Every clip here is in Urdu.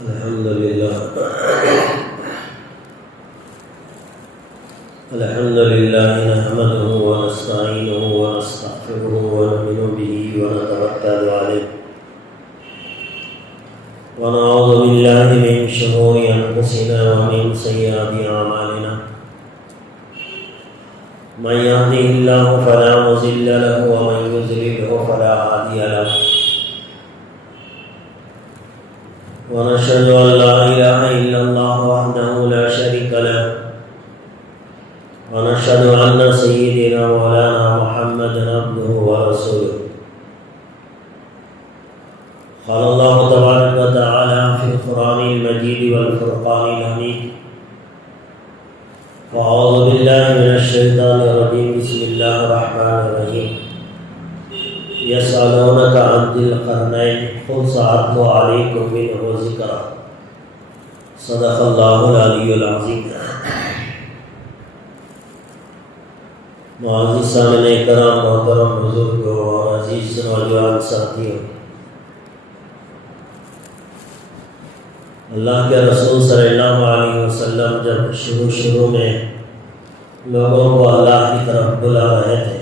الحمد لله نحمده ونستعينه ونستغفره ونؤمن به ونتوكل عليه ونعوذ بالله من شرور أنفسنا ومن سيئات أعمالنا من يهده الله فلا مضل له ومن يضلل فلا هادي له ونشهد أن لا إله إلا الله وحده لا شريك له ونشهد أن سيدنا مولانا محمدا عبده ورسوله قال الله تبارك وتعالى في القرآن المجيد والفرقان الحميد أعوذ بالله من الشيطان الرجيم بسم الله الرحمن الرحيم يسألونك عن ذي القرنين قل سأتلو عليكم منه ذكرا صدق الله العلي العظيم. معزز سامعین کرام، محترم بزرگوں اور عزیز نوجوان ساتھیوں، اللہ کے رسول صلی اللہ علیہ وسلم جب شروع میں لوگوں کو اللہ کی طرف بلا رہے تھے،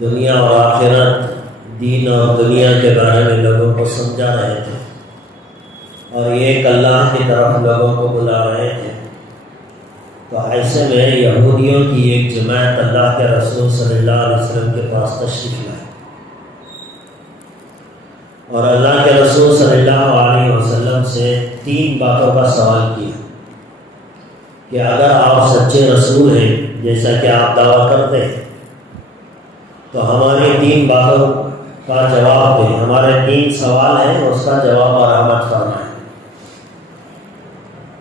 دنیا اور آخرت، دین اور دنیا کے بارے میں لوگوں کو سمجھا رہے تھے اور ایک اللہ کی طرف لوگوں کو بلا رہے تھے، تو ایسے میں یہودیوں کی ایک جماعت اللہ کے رسول صلی اللہ علیہ وسلم کے پاس تشریف لائے اور اللہ کے رسول صلی اللہ علیہ وسلم سے 3 باتوں کا سوال کیا کہ اگر آپ سچے رسول ہیں جیسا کہ آپ دعویٰ کرتے ہیں تو ہماری 3 باتوں کا جواب دیں، ہمارے 3 سوال ہیں اس کا جواب مرحمت فرمائیں۔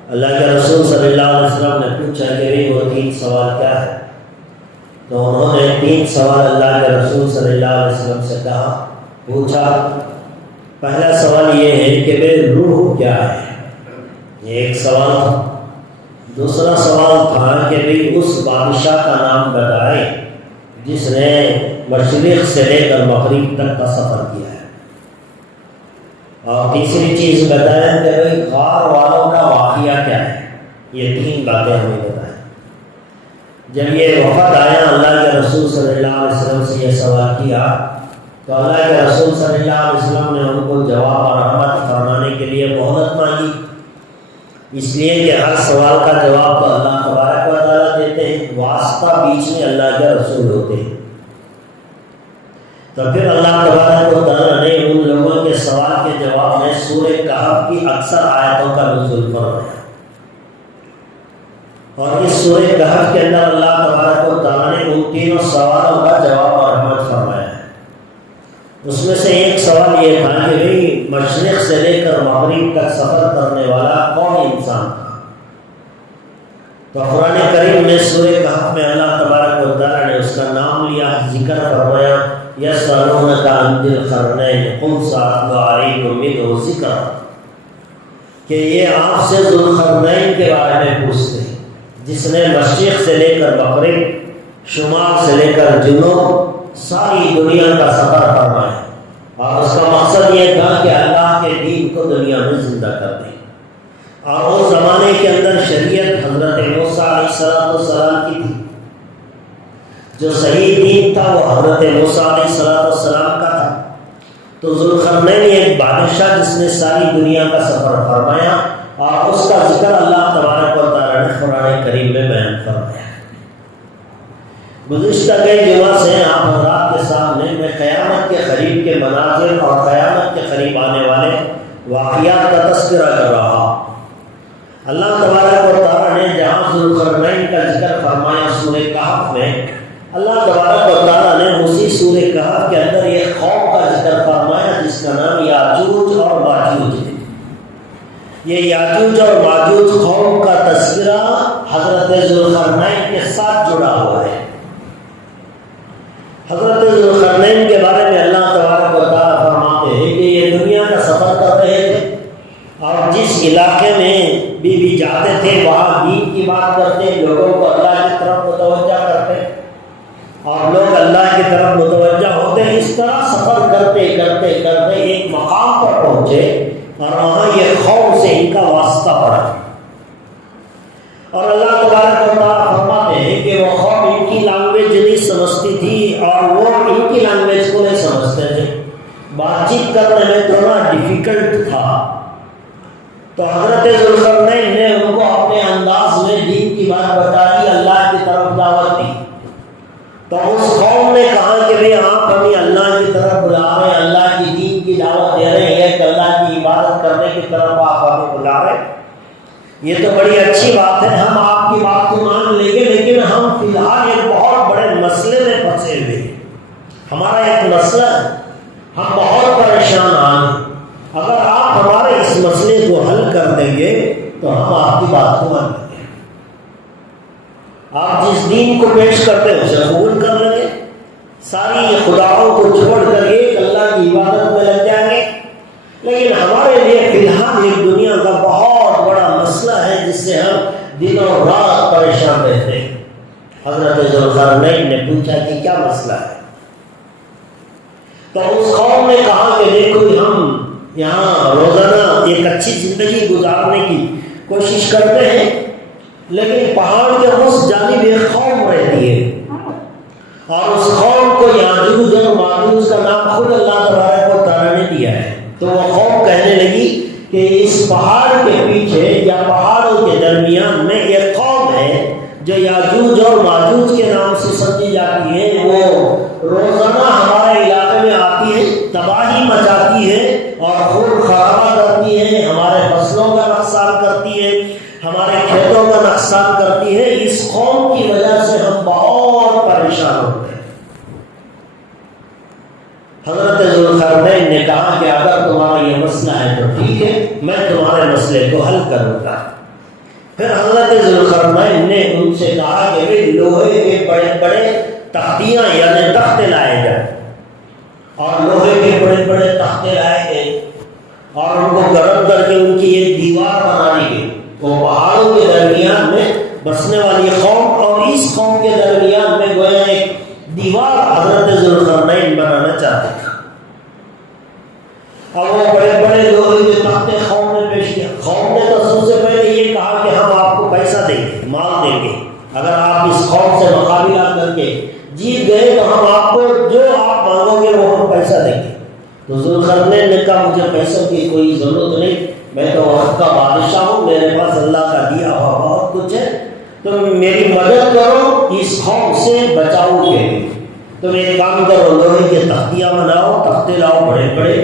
اللہ کے رسول صلی اللہ علیہ وسلم نے پوچھا کہ وہ 3 سوال کیا ہے؟ تو انہوں نے 3 سوال اللہ کے رسول صلی اللہ علیہ وسلم سے پوچھا۔ پہلا سوال یہ ہے کہ بے روح کیا ہے، یہ ایک سوال تھا۔ دوسرا سوال تھا کہ اس بادشاہ کا نام بتائیں جس نے مشرق سے لے کر مغرب تک کا سفر کیا ہے، اور تیسری چیز بتائیں کہ غار والوں کا واقعہ کیا ہے۔ یہ 3 باتیں ہمیں بتائیں۔ جب یہ وفد آیا اللہ کے رسول صلی اللہ علیہ وسلم سے یہ سوال کیا تو اللہ کے رسول صلی اللہ علیہ وسلم نے ان کو جواب اور رحمت فرمانے کے لیے مہلت مانگی، اس لیے کہ ہر سوال کا جواب تو اللہ تبارک و تعالیٰ دیتے ہیں، واسطہ بیچ میں اللہ کے رسول ہوتے ہیں۔ تو پھر اللہ تبارک و تعالیٰ نے ان لوگوں کے سوال کے جواب میں سورہ کہف کی اکثر آیتوں کا نزول فرمایا، اور اس سورہ کہف کے اندر اللہ تبارک و تعالیٰ نے ان 3 سوالوں کا جواب اور رحمت فرمایا ہے۔ اس میں سے ایک سوال یہ تھا کہ مشرق سے لے کر مغرب تک سفر کرنے والا کون انسان تھا؟ تو قرآن کریم میں سورہ کہف میں اللہ تبارک و تعالیٰ نے اس کا نام لیا، ذکر فرمایا، یسألونک عن ذی القرنین قل سأتلو علیکم منہ ذکرا، کہ یہ آپ سے ذو القرنین کے بارے میں پوچھتے ہیں جس نے مشرق سے لے کر مغرب، شمال سے لے کر جنوب، ساری دنیا کا سفر فرمائے، اور اس کا مقصد یہ تھا کہ اللہ کے دین کو دنیا میں زندہ کر دیں۔ اور اس زمانے کے اندر شریعت حضرت موسیٰ علیہ السلام کی تھی، جو صحیح دین تھا وہ حضرت موسیٰ علیہ السلام کا تھا۔ تو ذوالقرنین ایک بادشاہ جس نے ساری دنیا کا سفر فرمایا، اور اس کا ذکر اللہ تبارک و تعالیٰ نے قرآن کریم میں بیان فرمایا۔ گزشتہ کئی جمعہ سے آپ حضرات کے سامنے میں قیامت کے قریب کے مناظر اور قیامت کے قریب آنے والے واقعات کا تذکرہ کر رہا ہوں۔ اللہ تبارک و تعالیٰ نے جہاں ذوالقرنین کا ذکر فرمایا سورہ کہف میں، اللہ تبارک و تعالیٰ نے اسی سورہ کہف کے اندر ایک قوم کا ذکر فرمایا جس کا نام یاجوج اور ماجوج ہے۔ یہ یاجوج اور ماجوج قوم کا تذکرہ حضرت ذوالقرنین کے ساتھ جڑا ہوا ہے۔ حضرت ذوالقرنین کے بارے میں اللہ تبارک و تعالیٰ فرماتے ہیں کہ یہ دنیا کا سفر کر رہے تھے، اور جس علاقے میں بھی جاتے تھے وہاں دین کی بات کرتے، لوگوں کو اللہ کی طرف متوجہ کرتے، اور لوگ اللہ کی طرف متوجہ ہوتے۔ اس طرح سفر کرتے کرتے کرتے ایک مقام پر پہنچے کرنے میں تھوڑا ڈیفیکلٹ تھا، تو حضرت ذوالقرنین نے ان کو اپنے انداز میں دین کی بات بتا دی، اللہ کی طرف دعوت دی۔ تو اس قوم نے کہا کہ بھئی آپ ہمیں اللہ کی طرف بلا رہے ہیں، اللہ کی دین کی دعوت دے رہے ہیں کہ اللہ کی عبادت کرنے کی طرف آپ ہمیں بلا رہے ہیں، یہ تو بڑی اچھی بات ہے، ہم آپ کی بات کو مان لیں گے، لیکن ہم فی الحال ایک بہت بڑے مسئلے میں پھنسے ہوئے ہیں، ہمارا ایک مسئلہ ہے، ہم بہت پریشان ہیں، اگر آپ ہمارے اس مسئلے کو حل کر دیں گے تو ہم آپ کی بات کو مان لیں گے، آپ جس دین کو پیش کرتے ہیں اسے قبول کر لیں گے، ساری خداؤں کو چھوڑ کر ایک اللہ کی عبادت میں لگ جائیں گے۔ لیکن ہمارے لیے فی الحال ایک دنیا کا بہت بڑا مسئلہ ہے جس سے ہم دن اور رات پریشان رہتے ہیں۔ حضرت ذوالقرنین نے پوچھا کہ کیا مسئلہ ہے؟ تو اس قوم نے کہا کہ دیکھو ہم یہاں روزانہ ایک اچھی زندگی گزارنے کی کوشش کرتے ہیں، لیکن پہاڑ کے اس جانب ایک قوم رہتی ہے، اور اس قوم کو یاجوج اور ماجوج کا نام خود اللہ تبارک و تعالیٰ نے دیا ہے۔ تو وہ قوم کہنے لگی کہ اس پہاڑ کے پیچھے یا پہاڑوں کے درمیان میں ایک قوم ہے جو یاجوج اور ماجوج کے نام سے سمجھی جاتی ہے، وہ روزانہ ہمارے علاقے میں آتی ہے، تباہی مچاتی ہے اور خون خرابہ کرتی ہے، ہمارے فصلوں کا نقصان کرتی ہے، ہمارے کھیتوں کا نقصان کرتی ہے۔ اس قوم کی وجہ سے ہم بہت پریشان ہوتے ہیں۔ حضرت ذوالقرنین نے کہا کہ اگر تمہارا یہ مسئلہ ہے تو ٹھیک ہے، میں تمہارے مسئلے کو حل کروں گا۔ پھر حضرت ذوالقرنین نے ان سے کہا کہ لوہے کے بڑے بڑے تختیاں یعنی تختے لائے جائیں، اور لوہے کے بڑے بڑے تختے لائے گئے اور ان کو گرم کر کے ان کی ایک دیوار بنا دی گئی۔ وہ پہاڑوں کے درمیان میں بسنے والی قوم اور اس قوم کے درمیان میں گویا ایک دیوار حضرت ذوالقرنین بنانا چاہتے تھے۔ اب وہ بڑے بڑے لوہے کے تختے قوم نے پیش کیا۔ قوم نے تو سب سے پہلے یہ کہا کہ ہم آپ کو پیسہ دیں گے، مال دیں گے، اگر آپ اس قوم سے مقابلہ کر کے جیت گئے تو ہم آپ کو جو آپ مانگو گے وہ ہم پیسہ دیں گے۔ تو ذوالقرنین نے کہا مجھے پیسوں کی کوئی ضرورت نہیں، میں تو وقت کا بادشاہ ہوں، میرے پاس اللہ کا دیا ہوا بہت کچھ ہے، تو میری مدد کرو اس قوم سے بچاؤ کے لیے۔ تم ایک کام کرو، لوہے کے تختیاں بناؤ، تختے لاؤ بڑے بڑے۔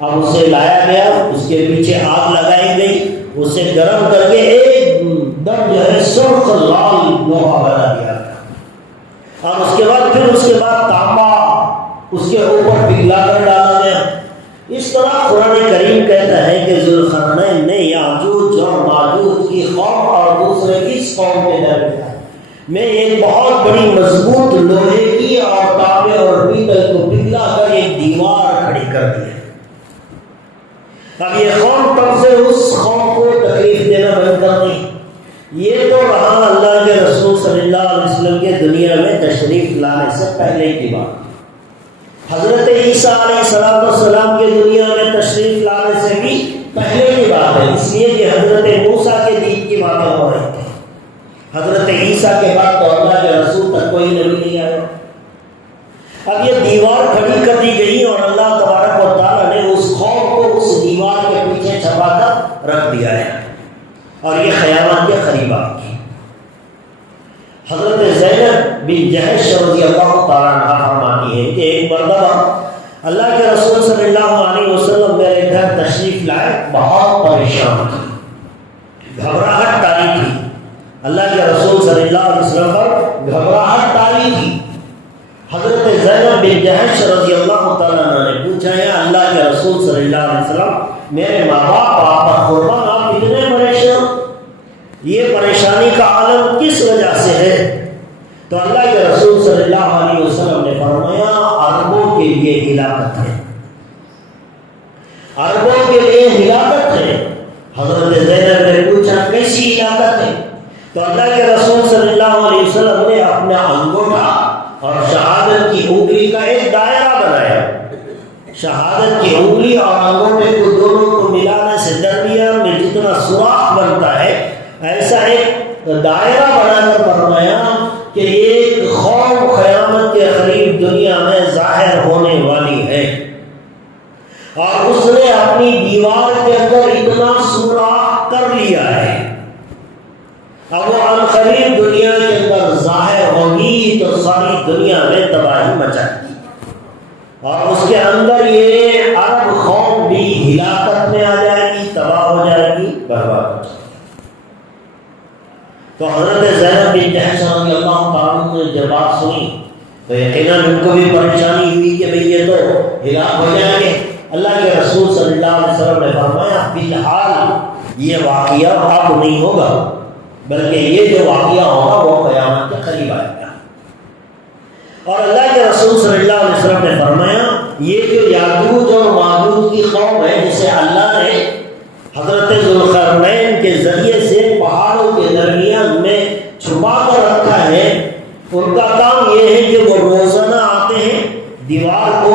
اب اسے لایا گیا، اس کے پیچھے آگ لگائی گئی، اسے گرم کر کے ایک دم جو ہے سرخ لال لوہا بنا دیا گیا، اور اس کے بعد تانبا اس کے اوپر پگھلا کر ڈالا گیا۔ اس طرح قرآن کریم کہتا ہے کہ ذوالقرنین نے یاجوج اور ماجوج کی قوم اور دوسرے اس قوم کے درمیان میں ایک بہت بڑی مضبوط لوہے کی اور تانبے اور پیتل کو پگھلا کر ایک دیوار کھڑی کر دی۔ اب یہ قوم تب سے اس قوم کو تکلیف دینا بند کر دی۔ یہ تو رہا اللہ کے رسول صلی اللہ علیہ وسلم کے دنیا میں تشریف لانے سے پہلے کی بات۔ حضرت عیسیٰ علیہ السلام کے دنیا میں تشریف لانے سے بھی پہلے کی بات ہے، اس لیے کہ حضرت موسیٰ کے دین کی باتیں ہو رہی تھیں۔ حضرت عیسیٰ کے بعد تو اللہ کے رسول تک کوئی نبی نہیں آیا۔ اب یہ دیوار کھڑی کر دی گئی اور اللہ تبارک و تعالیٰ نے اس قوم کو اس دیوار کے پیچھے چھپا کر رکھ دیا ہے، اور یہ قیامت کے قریب آ گئی۔ حضرت زینب بن جحش رضی اللہ تعالیٰ عنہ فرماتی ہے کہ ایک مرتبہ اللہ کے رسول صلی اللہ علیہ وسلم میرے گھر تشریف لائے، بہت پریشان تھی، گھبراہٹ تاری تھی، اللہ کے رسول صلی اللہ علیہ وسلم پر گھبراہٹ تاری تھی۔ حضرت زینب بن جحش رضی اللہ تعالیٰ عنہ نے پوچھا ہے اللہ کے رسول صلی اللہ علیہ وسلم میرے ماں باپ آپ پر قربان، آپ اتنے پریشان، یہ پریشانی کا عالم کس وجہ سے ہے؟ تو اللہ کے رسول صلی اللہ علیہ وسلم نے فرمایا عربوں کے لیے ہلاکت ہے، عربوں کے لیے ہلاکت ہے۔ حضرت زینب نے پوچھا کیسی ہلاکت ہے؟ تو اللہ کے رسول صلی اللہ علیہ وسلم نے اپنا انگوٹھا اور شہادت کی انگلی کا ایک دائرہ بنایا، شہادت کی انگلی اور انگوٹھے کو دونوں کو ملانے سے درمیان میں جتنا سوراخ بنتا ہے ایسا ایک دائرہ بنا کر فرمایا کہ ایک قوم قیامت کے قریب دنیا میں ظاہر ہونے والی ہے، اور اور اس نے اپنی دیوار کے اندر اتنا سوراخ کر لیا ہے، اب وہ عنقریب دنیا کے اندر ظاہر ہوگی تو ساری دنیا میں تباہی مچائے گی، اور اس کے اندر یہ عرب قوم بھی ہلاکت میں آ جائے گی، تباہ ہو جائے گی، برباد ہو جائے گی۔ تو حضرت زینب بن جحش رضی اللہ تعالیٰ عنہ نے جب بات سنی تو یقیناً ان کو بھی پریشانی ہوئی کہ بھئی یہ تو ہلاک ہو جائیں گے۔ اللہ کے رسول صلی اللہ علیہ وسلم نے فرمایا فی الحال یہ واقعہ اب نہیں ہوگا، بلکہ یہ جو واقعہ ہوگا وہ قیامت کے قریب آئے گا۔ اور اللہ کے رسول صلی اللہ علیہ وسلم نے فرمایا یہ جو یاجوج اور ماجوج کی قوم ہے جسے اللہ نے حضرت ذوالقرنین کے ذریعے سے پہاڑوں کے درمیان میں چھپا کر رکھا ہے، ان کا کام یہ ہے کہ وہ روزانہ آتے ہیں، دیوار کو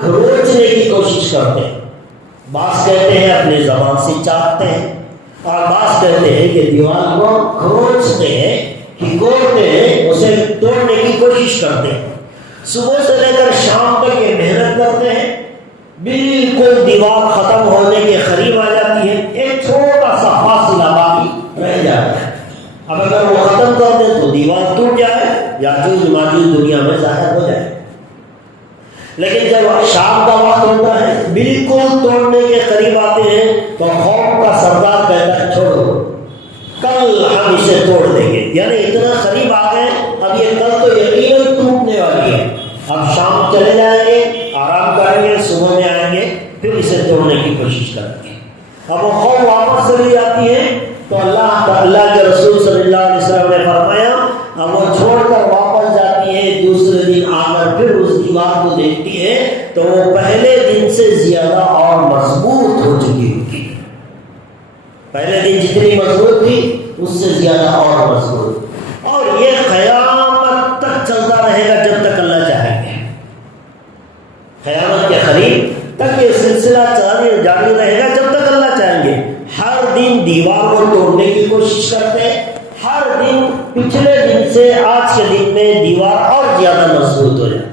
کھروچنے کی کوشش کرتے ہیں، بعض کہتے ہیں اپنی زبان سے چاٹتے ہیں، اور بعض کہتے ہیں کہ دیوار کو کھروچتے ہیں، کھکوڑتے ہیں، اسے توڑنے کی کوشش کرتے ہیں۔ صبح سے لے کر شام تک یہ محنت کرتے ہیں، بالکل دیوار ختم ہونے کے قریب آ جاتی ہے، ایک چھوٹا سا فاصلہ باقی رہ جاتا ہے۔ اب اگر وہ ختم کر دیں تو دیوار ٹوٹ جائے، یاجوج ماجوج دنیا میں ظاہر ہو جائے۔ لیکن جب شام کا وقت ہوتا ہے، بالکل توڑنے کے قریب آتے ہیں تو قوم کا سردار کہتا ہے چھوڑو، کل ہم اسے توڑ دیں گے، یعنی اتنا قریب آ گئے اب یہ کل تو یقیناً ٹوٹنے والی ہے، اب شام چلے جائیں گے، آرام کریں گے، صبح میں آئیں گے، پھر اسے توڑنے کی کوشش کریں گے۔ اب وہ قوم واپس چلی جاتی ہے تو اللہ کے رسول صلی اللہ علیہ وسلم نے فرمایا اب وہ چھوڑ کر واپس جاتی ہے، دوسرے دن آ کر پھر اس دیوار کو دیکھتی ہے تو وہ پہلے دن سے زیادہ اور مضبوط ہو چکی ہوتی ہے، پہلے دن جتنی مضبوط تھی اس سے زیادہ اور مضبوط، اور یہ قیامت تک چلتا رہے گا جب تک اللہ چاہیں گے، قیامت کے قریب تک یہ سلسلہ جاری رہے گا جب تک اللہ چاہیں گے۔ ہر دن دیوار کو توڑنے کی کوشش کرتے ہیں، ہر دن پچھلے دن سے آج کے دن میں دیوار اور زیادہ مضبوط ہو جائے،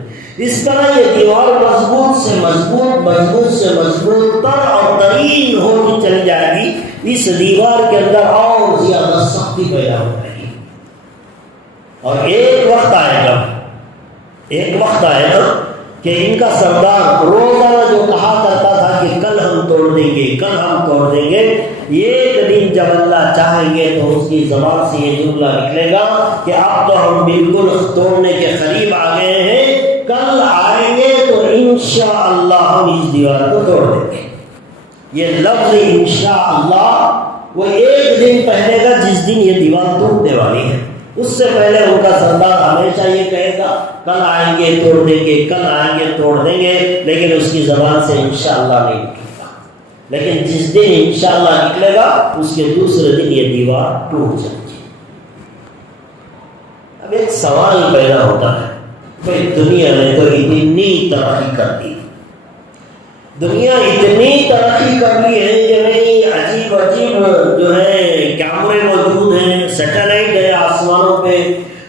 اس طرح یہ دیوار مضبوط سے مضبوط، مضبوط سے مضبوط تر اور ترین ہوتی چلی جائے گی، اس دیوار کے اندر اور زیادہ سختی پیدا ہو جائے گی، اور ایک وقت آئے گا کہ ان کا سردار روزانہ جو کہا کرتا تھا کہ کل ہم توڑ دیں گے، کل ہم توڑ دیں گے، ایک دن جب اللہ چاہیں گے تو اس کی زبان سے یہ جملہ نکلے گا کہ اب تو ہم بالکل توڑنے کے قریب آ گئے ہیں، کل آئیں گے تو انشاءاللہ ہم اس دیوار کو توڑ دیں گے۔ یہ لفظ انشاءاللہ وہ ایک دن پہلے گا جس دن یہ دیوار ٹوٹنے والی ہے، اس سے پہلے ان کا سردار ہمیشہ یہ کہے گا کل آئیں گے توڑ دیں گے، کل آئیں گے توڑ دیں گے، لیکن اس کی زبان سے انشاءاللہ نہیں نکلے گا، لیکن جس دن انشاءاللہ نکلے گا اس کے دوسرے دن یہ دیوار ٹوٹ جائے گی۔ اب ایک سوال پیدا ہوتا ہے، بھئی دنیا نے تو اتنی ترقی کر دی، دنیا اتنی ترقی کر لی ہے کہ بھئی عجیب جو ہے کیمرے موجود ہیں، سیٹلائٹ ہے آسمانوں پہ،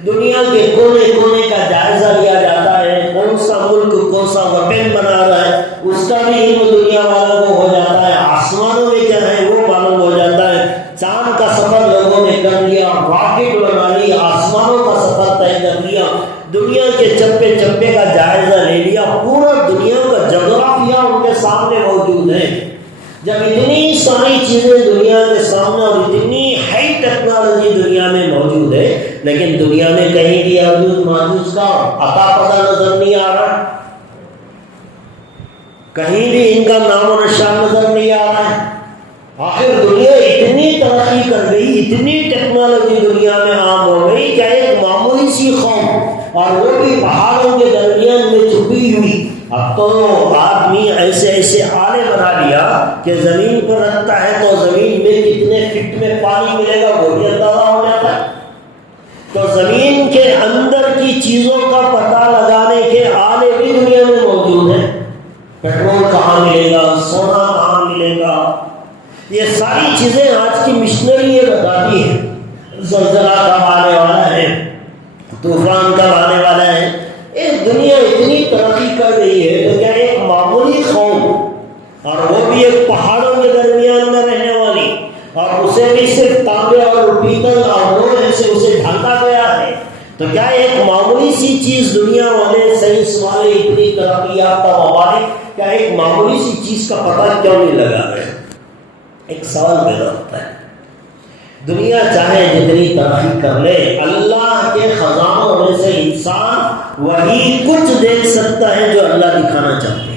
دنیا کے کونے کونے کا جائزہ لیا جاتا ہے، کون سا ملک کون سا ویپن بنا رہا ہے اس کا بھی علم دنیا والوں کو ہو جاتا ہے، آسمانوں میں کیا ہے وہ معلوم ہو جاتا ہے، چاند کا سفر لوگوں نے کر لیا، راکٹ بنا لی، آسمانوں کا سفر طے کر لیا، دنیا کے چپے چپے کا جائزہ لے لیا، پورا دنیا کا جغرافیہ ان کے سامنے موجود ہے۔ جب اتنی ساری چیزیں دنیا کے سامنے اور اتنی ہائی ٹیکنالوجی دنیا میں موجود ہے، لیکن دنیا میں کہیں بھی یاجوج ماجوج کا اتا پتہ نظر نہیں آ رہا، کہیں بھی ان کا نام و نشان نظر نہیں آ رہا ہے۔ آخر دنیا اتنی ترقی کر گئی، اتنی ٹیکنالوجی دنیا میں عام ہو گئی کہ ایک معمولی سی قوم، اور وہ بھی پہاڑوں کے درمیان میں چھپی ہوئی، اب تو آدمی ایسے ایسے آلے بنا لیا کہ زمین پر رکھتا ہے تو زمین میں کتنے فٹ میں پانی ملے گا وہ بھی اندازہ ہو جاتا ہے، تو زمین کے اندر کی چیزوں کا پتہ لگانے کے آلے بھی دنیا میں موجود ہیں، پیٹرول کہاں ملے گا، سونا کہاں ملے گا، یہ ساری چیزیں آج کی مشنری یہ بتاتی ہے، زلزلہ کب آنے والا ہے، طوفان کب آنے والا ہے۔ دنیا اتنی ترقی کر رہی ہے تو کیا ایک معمولی قوم اور وہ بھی ایک پہاڑوں کے درمیان میں رہنے والی، اور اسے بھی صرف تانبے اور پیتل اور لوہے سے اسے ڈھانکا گیا ہے۔ تو کیا ایک معمولی سی چیز دنیا والے، سائنس والے، اتنی ترقی یافتہ ممالک کیا ایک معمولی سی چیز کا پتہ کیوں نہیں لگا رہے؟ ایک سوال پیدا ہوتا ہے۔ دنیا چاہے جتنی ترقی کر لے، اللہ کے خزانوں میں سے انسان وہی کچھ دیکھ سکتا ہے جو اللہ دکھانا چاہتے ہیں،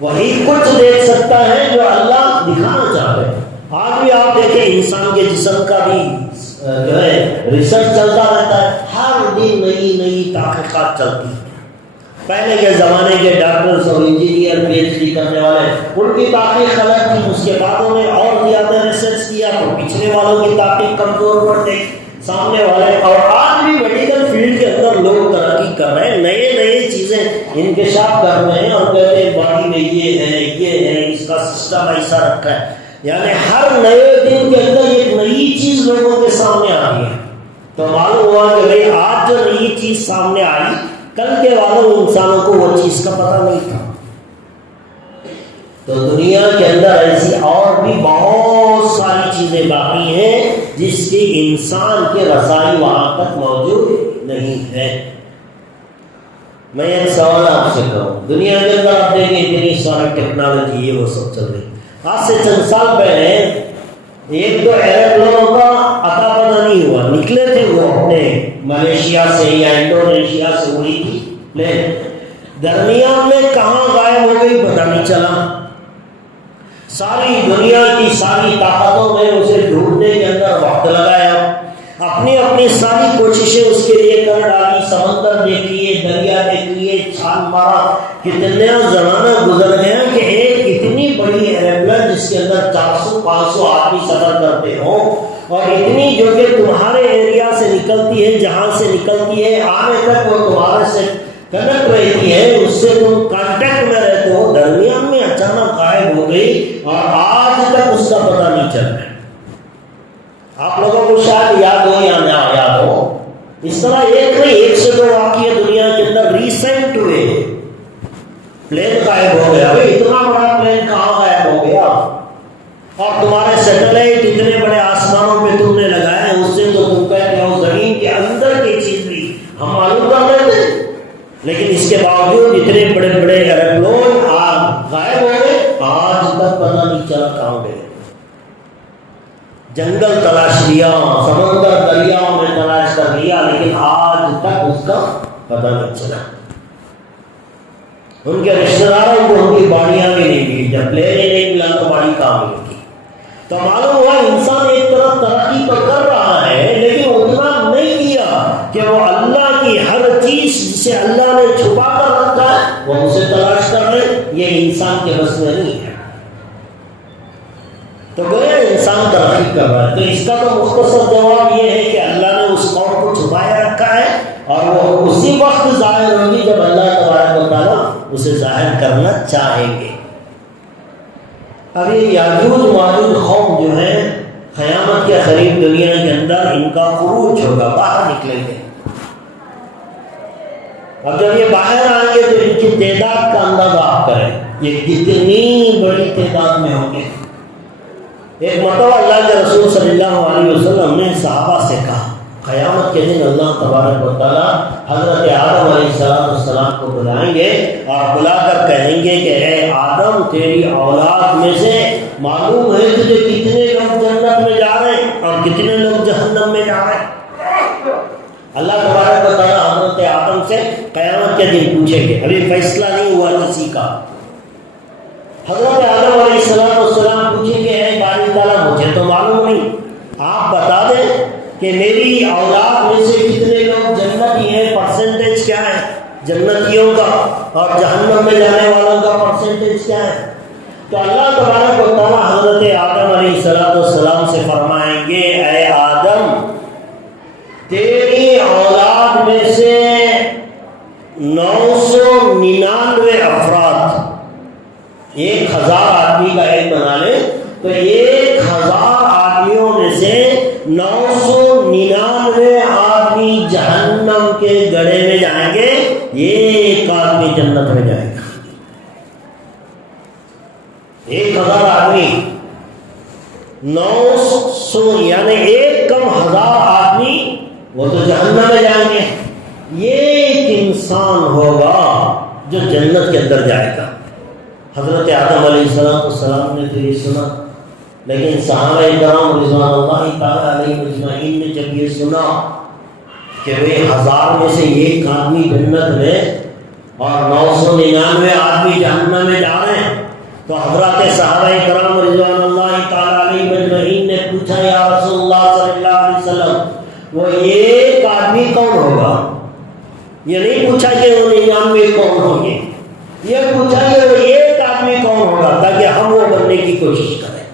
وہی کچھ دیکھ سکتا ہے جو اللہ دکھانا چاہتے ہیں۔ آج بھی آپ دیکھیں انسان کے جسم کا بھی جو ہے ریسرچ چلتا رہتا ہے، ہر دن نئی نئی تحقیقات چلتی ہیں۔ پہلے کے زمانے کے ڈاکٹرز اور انجینئر پی ایچ ڈی کرنے والے، ان کی تحقیق الگ تھی، اس کے بعد انہوں نے اور زیادہ ریسرچ کیا تو پچھلے والوں کی تحقیق کمزور پڑتے سامنے والے۔ اور آج بھی میڈیکل فیلڈ کے اندر لوگ ترقی کر رہے ہیں، نئے نئے چیزیں انکشاف کر رہے ہیں اور کہتے ہیں باڈی میں یہ ہے، اس کا سسٹم ایسا رکھا ہے۔ یعنی ہر نئے دن کے اندر ایک نئی چیز لوگوں کے سامنے آ رہی ہے۔ تو معلوم ہوا کہ بھائی آج جو نئی چیز سامنے آئی، کل کے والوں انسانوں کو وہ چیز کا پتہ نہیں تھا۔ تو دنیا کے اندر ایسی اور بھی بہت ساری چیزیں باقی ہیں جس کی انسان کے رسائی وہاں تک موجود نہیں ہے۔ میں ایک سوال آپ سے کروں، دنیا کے اندر آپ دیکھیں اتنی ساری ٹیکنالوجی ہے، وہ سب چل رہی۔ آج سے چند سال پہلے ایک دو ایروپلانوں کا اتا پتہ نہیں ہوا، نکلے تھے وہ اپنے ملیشیا سے یا انڈونیشیا سے اڑی تھی پلین، درمیان میں کہاں غائب ہو گئی پتہ نہیں چلا۔ ساری دنیا کی ساری طاقتوں میں اسے ڈھونڈنے کے اندر وقت لگایا، اپنی اپنی ساری کوششیں اس کے لیے کر ڈالی، سمندر دیکھ لیے، دریا دیکھ لیے، چھان مارا، کتنا زمانہ گزر گیا کہ ایک اتنی بڑی ایروپلین جس کے اندر 400-500 آدمی سفر کرتے ہوں، اور اتنی جو کہ تمہارے ایریا سے نکلتی ہے، جہاں سے نکلتی ہے آنے تک وہ تمہارے سے کنیکٹ رہتی ہے، اس سے تم کانٹیکٹ میں رہتے ہو، درمیان میں اچانک غائب ہو گئی اور آج تک اس کا پتہ نہیں چل رہا۔ آپ لوگوں کو شاید یاد ہو یا نہ یاد ہو، اس طرح ایک نہیں 1 سے 2 واقعے دنیا کے اندر ریسنٹ ہوئے، پلین غائب ہو گیا۔ بھائی اتنا بڑا پلین کہاں غائب ہو گیا؟ اور تمہارے سیٹلائٹ اتنے بڑے آسمانوں پہ تم نے لگائے ہیں، اس سے تو تم کہتے ہو زمین کے اندر کی چیز بھی ہم معلوم کر لیتے، لیکن اس کے باوجود اتنے بڑے بڑے ایروپلین غائب ہو گئے، آج تک پتہ نہیں چلا کہاں گئے۔ جنگل تلاش لیا، سمندر دریاؤں میں تلاش کر لیا، لیکن آج تک اس کا پتہ نہیں چلا۔ ان کے رشتہ داروں کو ان کی باڑیاں بھی نہیں ملی، جب پلین ہی نہیں ملا تو باڑی کہاں ملے گی؟ تو معلوم ہوا انسان ایک طرف ترقی تو کر رہا ہے، لیکن اتنا نہیں کیا کہ وہ اللہ کی ہر چیز جسے اللہ نے چھپا کر رکھا ہے وہ اسے تلاش کر لے۔ یہ انسان کے بس میں نہیں ہے۔ تو گویا انسان ترقی کر رہا ہے، تو اس کا تو مختصر جواب یہ ہے کہ اللہ نے اس قوم کو چھپایا رکھا ہے، اور وہ اسی وقت ظاہر ہوگی جب اللہ تبارک و تعالیٰ اسے ظاہر کرنا چاہیں گے۔ اب یہ یاجوج ماجوج قوم جو ہے قیامت کے قریب دنیا کے اندر ان کا خروج ہوگا، باہر نکلیں گے۔ اب جب یہ باہر آئیں گے تو ان کی تعداد کا اندازہ آپ کریں، یہ کتنی بڑی تعداد میں ہوں گے۔ ایک مرتبہ اللہ کے رسول صلی اللہ علیہ وسلم نے صحابہ سے کہا، قیامت کے دن اللہ تبارک و تعالیٰ حضرت آدم علیہ السلام کو بلائیں گے اور بلا کر کہیں گے کہ اے آدم، تیری اولاد میں سے معلوم ہے تجھے کتنے لوگ جنت میں جا رہے ہیں اور کتنے لوگ جہنم میں جا رہے ہیں۔ اللہ تبارک و تعالیٰ حضرت آدم سے قیامت کے دن پوچھیں گے، ابھی فیصلہ نہیں ہوا کسی کا۔ حضرت آدم علیہ السلام پوچھیں گے، اے باری تعالیٰ مجھے تو معلوم نہیں، آپ بتا دیں کہ میری اولاد میں سے کتنے لوگ جنتی ہیں، پرسنٹیج کیا ہے جنتیوں کا، اور جہنم میں جانے والوں کا پرسنٹیج کیا ہے؟ تو اللہ تبارک و تعالیٰ حضرت آدم علیہ السلام سے فرمائیں گے، اے آدم، تیری اولاد میں سے 999 افراد، 1000 آدمی کا ایک بنا لیں تو 1000 آدمیوں میں سے 999 آدمی جہنم کے گڑھے میں جائیں گے، ایک آدمی جنت میں جائے گا۔ 999 1000 آدمی، 900 یعنی 1,000 آدمی وہ تو جہنم میں جائیں گے، یہ ایک انسان ہوگا جو جنت کے اندر جائے گا۔ حضرت آدم علیہ السلام نے تو یہ سنا، لیکن صحابہ کرام رضوان اللہ تعالیٰ علیہ اجمعین نے جب یہ سنا کہ وہ 1000 میں سے ایک آدمی جنت میں اور 999 آدمی جہنم میں جا رہے ہیں، تو حضرات صحابہ کرام رضوان اللہ تعالیٰ علیہ اجمعین نے پوچھا یا رسول اللہ صلی اللہ علیہ وسلم وہ ایک آدمی کون ہوگا؟ یہ نہیں پوچھا کہ وہ 99 کون ہوں گے، یہ پوچھا کہ وہ ایک آدمی کون ہوگا تاکہ ہم وہ بننے کی کوشش کریں۔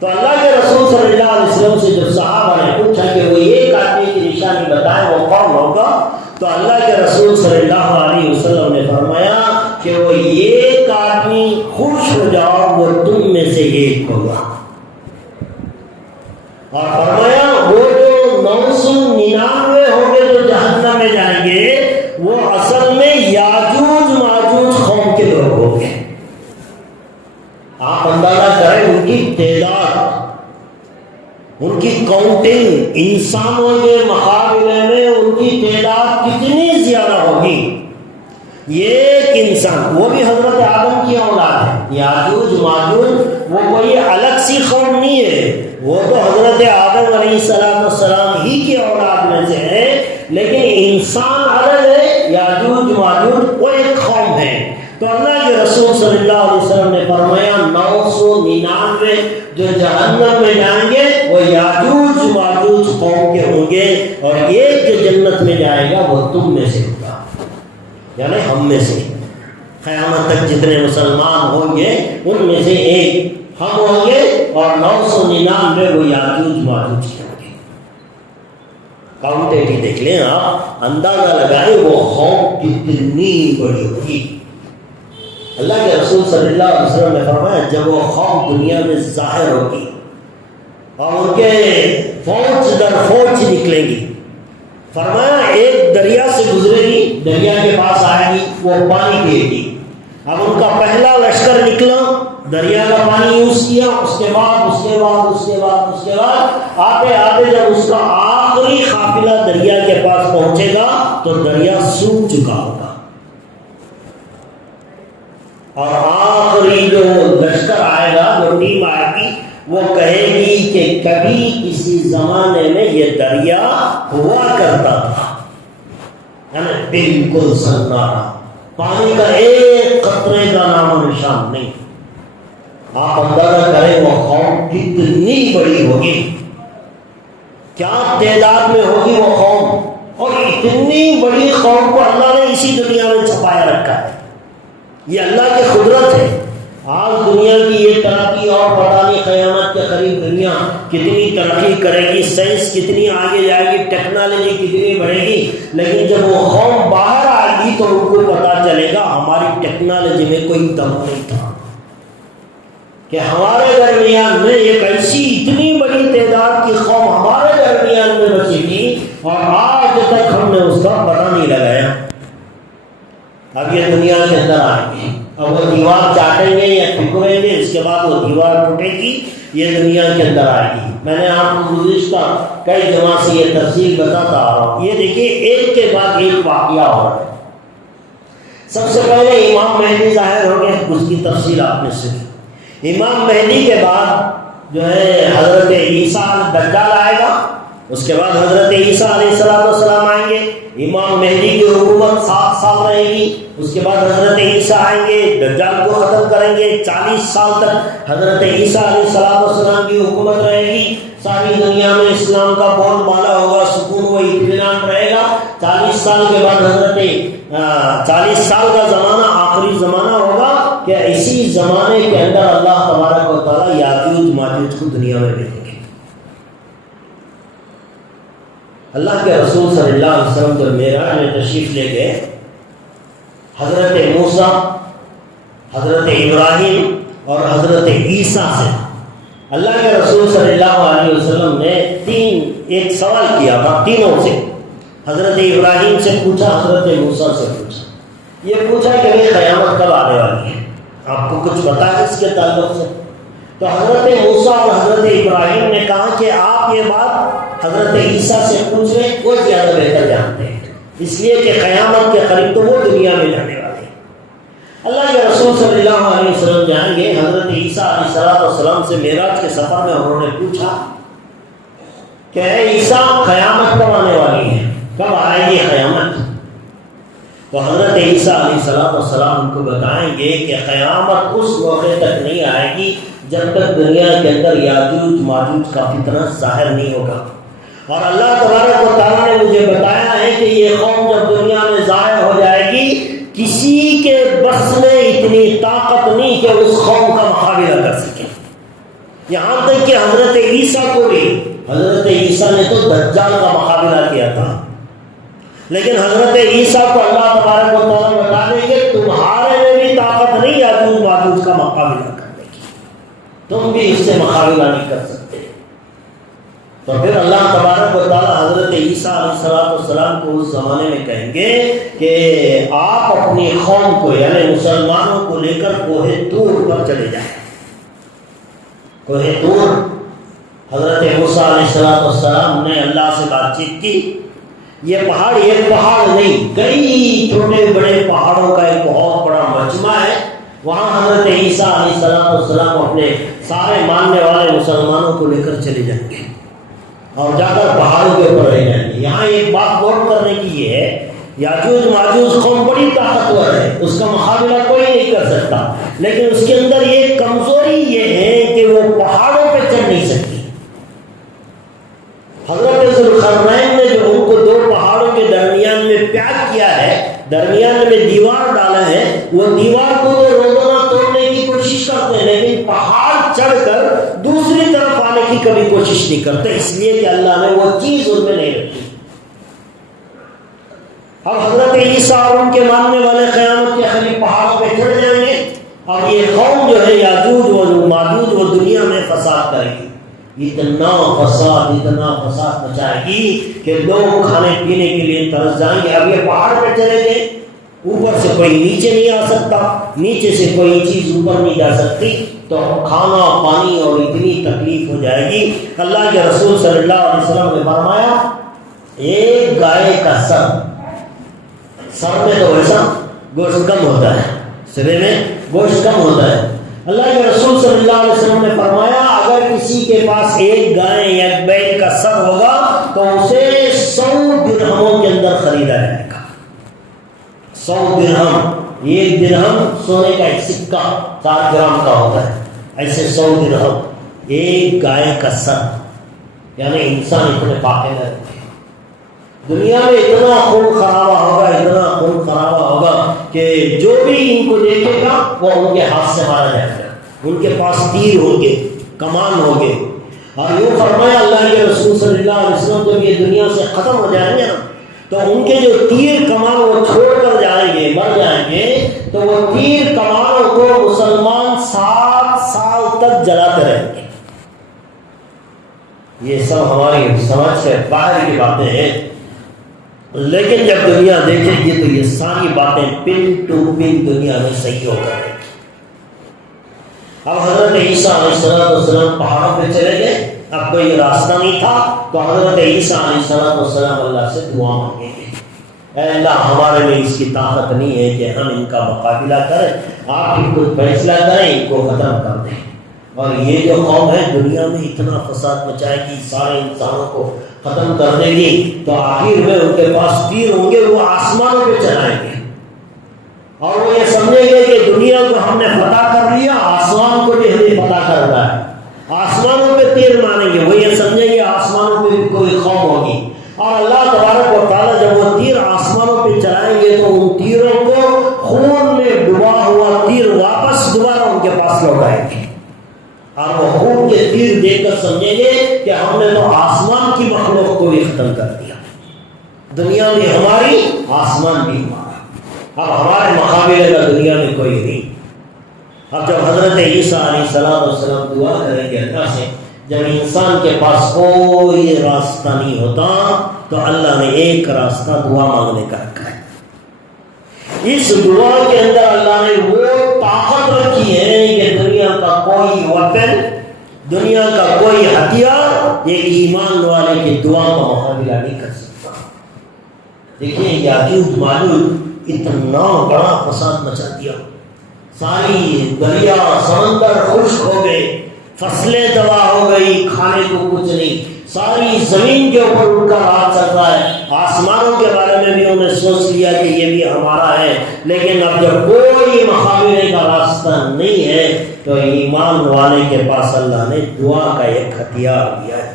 تو اللہ کے رسول صلی اللہ علیہ وسلم سے جب صحابہ نے پوچھا کہ وہ ایک آدمی کی نشانی بتائیں وہ کون ہوگا، تو اللہ کے رسول صلی اللہ علیہ وسلم نے فرمایا کہ وہ ایک آدمی خوش ہو جاؤ وہ تم میں سے ایک ہوگا، اور فرمایا وہ جو 999 ہوں گے جو جہنم میں جائیں گے وہ اصل میں یاجوج ماجوج قوم کے لوگ ہوں گے۔ آپ اندازہ کریں ان کی تعداد، ان کی کاؤنٹنگ انسانوں کے مقابلے میں ان کی تعداد کتنی زیادہ ہوگی۔ ایک انسان، وہ بھی حضرت آدم کی اولاد ہے، یاجوج ماجوج وہ کوئی الگ سی قوم نہیں ہے، وہ تو حضرت آدم علیہ السلام ہی کی اولاد میں سے ہے، لیکن انسان الگ ہے، یاجوج ماجوج وہ ایک قوم ہے۔ تو اللہ کے رسول صلی اللہ علیہ وسلم نے فرمایا 999 جو جہنم میں جائیں گے وہ یاجوج ماجوج قوم کے ہوں گے، اور ایک جو جنت میں جائے گا وہ تم میں سے ہوگا، یعنی ہم میں سے۔ قیامت تک جتنے مسلمان ہوں گے ان میں سے ایک ہم ہوں گے، اور 999 وہ یاجوج ماجوج کے ہوں گے۔ کاؤنٹیٹی دیکھ لیں آپ، اندازہ لگائیں وہ قوم کتنی بڑی ہوگی۔ اللہ کے رسول صلی اللہ علیہ وسلم نے فرمایا جب وہ قوم دنیا میں ظاہر ہوگی اور ان کے فوج در فوج نکلیں گی، فرمایا ایک دریا سے گزرے گی، دریا کے پاس آئے گی، وہ پانی پیے گی۔ اب ان کا پہلا لشکر نکلا، دریا کا پانی یوز کیا، اس کے بعد آتے آتے جب اس کا آخری قافلہ دریا کے پاس پہنچے گا تو دریا سوکھ چکا ہوگا، اور آخری جو لشکر آئے گا، جو ٹیم آئے گی، وہ کہے گی کہ کبھی کسی زمانے میں یہ دریا ہوا کرتا تھا، یعنی بالکل سنارا، پانی کا ایک قطرے کا نام و نشان نہیں۔ آپ اندازہ کریں وہ قوم کتنی بڑی ہوگی، کیا تعداد میں ہوگی وہ قوم، اور اتنی بڑی قوم کو اللہ نے اسی دنیا میں چھپایا رکھا ہے۔ یہ اللہ کی قدرت ہے۔ آج دنیا کی یہ ترقی، اور پتہ نہیں قیامت کے قریب دنیا کتنی ترقی کرے گی، سائنس کتنی آگے جائے گی، ٹیکنالوجی کتنی بڑھے گی، لیکن جب وہ قوم باہر آئے گی تو ان کو پتہ چلے گا ہماری ٹیکنالوجی میں کوئی دم نہیں تھا، کہ ہمارے درمیان میں ایک ایسی اتنی بڑی تعداد کی قوم ہمارے درمیان میں بچی تھی، اور آج تک ہم نے اس کا پتہ نہیں لگایا۔ اب یہ دنیا کے اندر آئیں گے، اب وہ دیوار چاٹیں گے یا ٹھکریں گے، اس کے بعد وہ دیوار ٹوٹے گی، یہ دنیا کے اندر آئے گی۔ میں نے آپ کو گزشتہ کئی جمع سے یہ تفصیل بتاتا آ رہا ہوں۔ یہ دیکھیے ایک کے بعد ایک واقعہ ہو رہا ہے۔ سب سے پہلے امام مہدی ظاہر ہو گئے، اس کی تفصیل آپ نے سنی۔ امام مہدی کے بعد جو ہے حضرت عیسیٰ دجال آئے گا، اس کے بعد حضرت عیسیٰ علیہ السلام آئیں گے، امام مہدی کی حکومت 7 سال رہے گی، اس کے بعد حضرت عیسیٰ آئیں گے، دجال کو ختم کریں گے، 40 سال تک حضرت عیسیٰ علیہ السلام کی حکومت رہے گی، ساری دنیا میں اسلام کا بول بالا ہوگا، سکون و اطمینان رہے گا۔ 40 سال کے بعد 40 سال کا زمانہ آخری زمانہ ہوگا کہ اسی زمانے کے اندر اللہ تبارک و تعالیٰ یاجوج ماجوج کو دنیا میں بھیجیں گے۔ اللہ کے رسول صلی اللہ علیہ وسلم جب معراج میں تشریف لے گئے، حضرت موسیٰ، حضرت ابراہیم اور حضرت عیسیٰ سے اللہ کے رسول صلی اللہ علیہ وسلم نے ایک سوال کیا تھا تینوں سے۔ حضرت ابراہیم سے پوچھا، حضرت موسیٰ سے پوچھا، یہ پوچھا کہ یہ قیامت کب آنے والی ہے؟ آپ کو کچھ پتا ہے اس کے تعلق سے؟ تو حضرت موسیٰ اور حضرت ابراہیم نے کہا کہ آپ یہ بات حضرت عیسیٰ سے پوچھ لیں، وہ زیادہ بہتر جانتے ہیں، اس لیے کہ قیامت کے قریب تو وہ دنیا میں رہنے والے ہیں۔ اللہ کے رسول صلی اللہ علیہ وسلم جائیں گے، حضرت عیسیٰ علیہ السلام سے معراج کے سفر میں انہوں نے پوچھا کہ اے عیسیٰ، قیامت کب آنے والی ہے، کب آئے گی قیامت؟ تو حضرت عیسیٰ علیہ السلام ان کو بتائیں گے کہ قیامت اس موقع تک نہیں آئے گی جب تک دنیا کے اندر یاجوج ماجوج کا فتنہ ظاہر نہیں ہوگا۔ اور اللہ تبارک و تعالیٰ نے مجھے بتایا ہے کہ یہ قوم جب دنیا میں ظاہر ہو جائے گی، کسی کے بس میں اتنی طاقت نہیں کہ اس قوم کا مقابلہ کر سکے۔ یہاں تک کہ حضرت عیسیٰ کو بھی، حضرت عیسیٰ نے تو دجال کا مقابلہ کیا تھا، لیکن حضرت عیسیٰ کو اللہ تبارک و تعالیٰ بتا دیں کہ تمہارے میں بھی طاقت نہیں یاجوج ماجوج کا مقابلہ کرنے کی، تم بھی اس سے مقابلہ نہیں کر سکتے۔ تو پھر اللہ تبارک و تعالیٰ حضرت عیسیٰ علیہ السلام کو اس زمانے میں کہیں گے کہ آپ اپنی قوم کو یعنی مسلمانوں کو لے کر کوہ طور پر چلے جائیں۔ کوہ طور، حضرت موسیٰ علیہ السلام نے اللہ سے بات چیت کی۔ یہ پہاڑ ایک پہاڑ نہیں، کئی چھوٹے بڑے پہاڑوں کا ایک بہت بڑا مجمع ہے۔ وہاں حضرت عیسیٰ علیہ السلام اپنے سارے ماننے والے مسلمانوں کو لے کر چلے جائیں گے اور جا کر پہاڑوں کے اوپر رہ جائیں گے۔ یہاں ایک بات نوٹ کرنے کی یہ ہے، یاجوج ماجوج قوم بڑی طاقتور ہے، اس کا مقابلہ کوئی نہیں کر سکتا، لیکن اس کے اندر یہ کمزوری یہ ہے کہ وہ پہاڑوں پہ چڑھ نہیں سکتی۔ حضرت ذوالقرنین نے جو ان کو دو پہاڑوں کے درمیان میں پیاک کیا ہے، درمیان میں دیوار ڈالا ہے، وہ دیوار کو وہ روزانہ توڑنے کی کوشش کرتے ہیں، لیکن پہاڑ چڑھ کر دوسری طرف آنے کی کبھی کوشش نہیں کرتے، اس لیے کہ اللہ نے وہ چیز ان میں نہیں رکھی۔ اب حضرت عیسیٰ اور ان کے ماننے والے قیامت کے قریب پہاڑوں پہ چڑھ جائیں گے، اور یہ قوم جو ہے یاجوج و ماجوج وہ دنیا میں فساد کرے گی، اتنا فساد مچائے گی کہ لوگ کھانے پینے کے لیے ترس جائیں گے۔ اب یہ پہاڑ پہ چلے گئے، اوپر سے کوئی نیچے نہیں آ سکتا، نیچے سے کوئی چیز اوپر نہیں جا سکتی، تو کھانا پانی اور اتنی تکلیف ہو جائے گی۔ اللہ کے رسول صلی اللہ علیہ وسلم نے فرمایا، ایک گائے کا سر میں تو ویسا گوشت کم ہوتا ہے، سرے میں گوشت کم ہوتا ہے۔ اللہ کے رسول صلی اللہ علیہ وسلم نے فرمایا، اگر کسی کے پاس ایک گائے یا ایک بیل کا سر ہوگا تو اسے 100 درہموں کے اندر خریدا جائے گا۔ 100 درہم، ایک درہم سونے کا ایک سکہ 4 گرام کا ہوتا ہے، ایسے 100 درہم ایک گائے کا سر، یعنی انسان اتنے پاکے نہ رہتے۔ دنیا میں اتنا خون خرابہ ہوگا، اتنا خون خرابہ ہوگا کہ جو بھی ان کو دیکھے گا وہ ان کے ہاتھ سے مارا جائے گا، ان کے پاس تیر ہوں گے، کمان ہوں گے۔ اور یوں فرمایا اللہ کے رسول صلی اللہ علیہ وسلم، جب یہ دنیا سے ختم ہو جائیں گے نا تو ان کے جو تیر کمان وہ چھوڑ کر جائیں گے، مر جائیں گے، تو وہ تیر کمانوں کو مسلمان 7 سال تک جلاتے رہیں گے۔ یہ سب ہماری سمجھ سے باہر کی باتیں ہیں، لیکن جب دنیا دیکھے گی تو یہ ساری باتیں پن ٹو پن دنیا میں صحیح ہو کر۔ اب حضرت عیسیٰ علیہ السلام پہاڑوں پہ چلے گئے، اب کوئی راستہ نہیں تھا، تو حضرت عیسیٰ علیہ السلام اللہ سے دعا مانگیں گے، اے اللہ ہمارے میں اس کی طاقت نہیں ہے کہ ہم ان کا مقابلہ کریں، آپ ہی کوئی فیصلہ کریں، ان کو ختم کر دیں۔ اور یہ جو قوم ہے دنیا میں اتنا فساد مچائے گی، سارے انسانوں کو ختم کر دے گی، تو آخر میں ان کے پاس تیر ہوں گے، وہ آسمانوں پہ چلائیں گے، اور وہ یہ سمجھیں گے کہ دنیا کو ہم نے فتح کر لیا، آسمان کو بھی ہمیں فتح کر رہا ہے، آسمانوں پہ تیر مانیں گے، وہ یہ سمجھیں گے آسمانوں پہ بھی کوئی قوم ہوگی۔ اور اللہ تبارک و تعالیٰ جب وہ تیر آسمانوں پہ چلائیں گے تو ان تیروں کو خون میں ڈبا ہوا تیر واپس دوبارہ ان کے پاس لوٹائیں گے، اور وہ خون کے تیر دیکھ کر سمجھیں گے کہ ہم نے تو آسمان کی مخلوق کو بھی ختم کر دیا، دنیا بھی ہماری، آسمان بھی ہمارا، اب ہمارے مقابلے کا دنیا میں کوئی نہیں۔ اب جب حضرت عیسیٰ علیہ السلام دعا کریں گے اللہ سے، جب انسان کے پاس کوئی راستہ نہیں ہوتا تو اللہ نے ایک راستہ دعا مانگنے کا رکھا ہے۔ اس دعا کے اندر اللہ نے وہ طاقت رکھی ہے کہ دنیا کا کوئی وطن، دنیا کا کوئی ہتھیار یہ ایمان والے کی دعا کا مقابلہ نہیں کر سکتا۔ دیکھیں یاجوج ماجوج اتنا بڑا فساد مچا دیا، ساری دریا سمندر خشک ہو گئے، فصلیں تباہ ہو گئی، کھانے کو کچھ نہیں، ساری زمین کے اوپر ان کا راج چلتا ہے۔ آسمانوں کے بارے میں بھی انہوں نے سوچ لیا کہ یہ بھی ہمارا ہے، لیکن اب جب کوئی مقابلے کا راستہ نہیں ہے تو ایمان والے کے پاس اللہ نے دعا کا ایک ہتھیار دیا ہے۔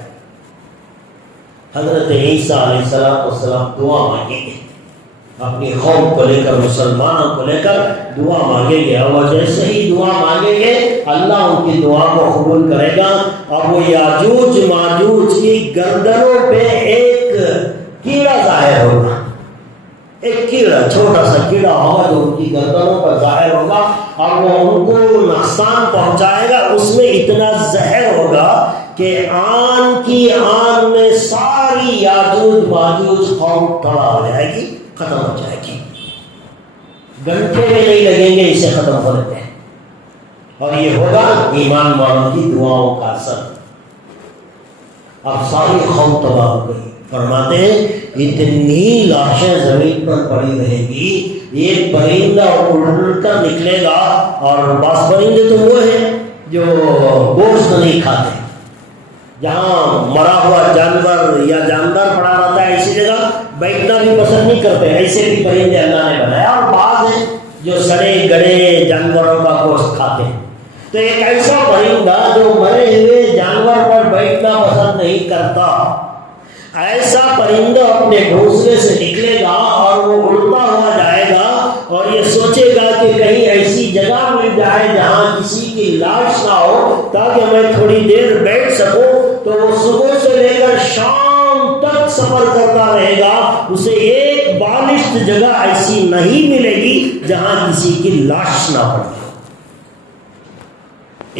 حضرت عیسیٰ علیہ السلام دعا مانگیں گے اپنی قوم کو لے کر، مسلمانوں کو لے کر دعا مانگیں گے، اور جیسے ہی دعا مانگیں گے اللہ ان کی دعا کو قبول کرے گا، اور وہ یاجوج ماجوج کی گردنوں پہ ایک کیڑا ظاہر ہوگا، ایک کیڑا، چھوٹا سا کیڑا ہوگا جو ان کی گردنوں پر ظاہر ہوگا، اور وہ ان کو نقصان پہنچائے گا۔ اس میں اتنا زہر ہوگا کہ آن کی آن میں ساری یاجوج ماجوج قوم تباہ ہو جائے گی، ختم ہو جائے گی، گھنٹے میں نہیں لگیں گے اسے ختم ہونے میں، اور یہ ہوگا ایمان والوں کی دعاؤں کا اثر۔ اب ساری قوم تباہ ہو گئی۔ فرماتے ہیں اتنی لاشیں زمین پر پڑی رہے گی، ایک پرندہ اڑ کر نکلے گا، اور بعض پرندے تو وہ ہیں جو گوشت نہیں کھاتے، جہاں مرا ہوا جانور یا جاندار پڑا رہتا ہے ایسی جگہ بیٹھنا بھی پسند نہیں کرتے، ایسے بھی پرندے اللہ نے بنایا، اور بعض ہیں جو سڑے گڑے جانوروں کا گوشت کھاتے ہیں۔ تو ایک ایسا پرندہ جو مرے ہوئے جانور پر بیٹھنا پسند نہیں کرتا، ایسا پرندہ اپنے گھونسلے سے نکلے گا اور وہ اڑتا ہوا جائے گا، اور یہ سوچے گا کہ کہیں ایسی جگہ مل جائے جہاں کسی کی لاش نہ ہو تاکہ میں تھوڑی دیر بیٹھ سکوں۔ تو وہ صبح سے لے کر شام تک سفر کرتا رہے گا، اسے ایک بالشت جگہ ایسی نہیں ملے گی جہاں کسی کی لاش نہ پڑے،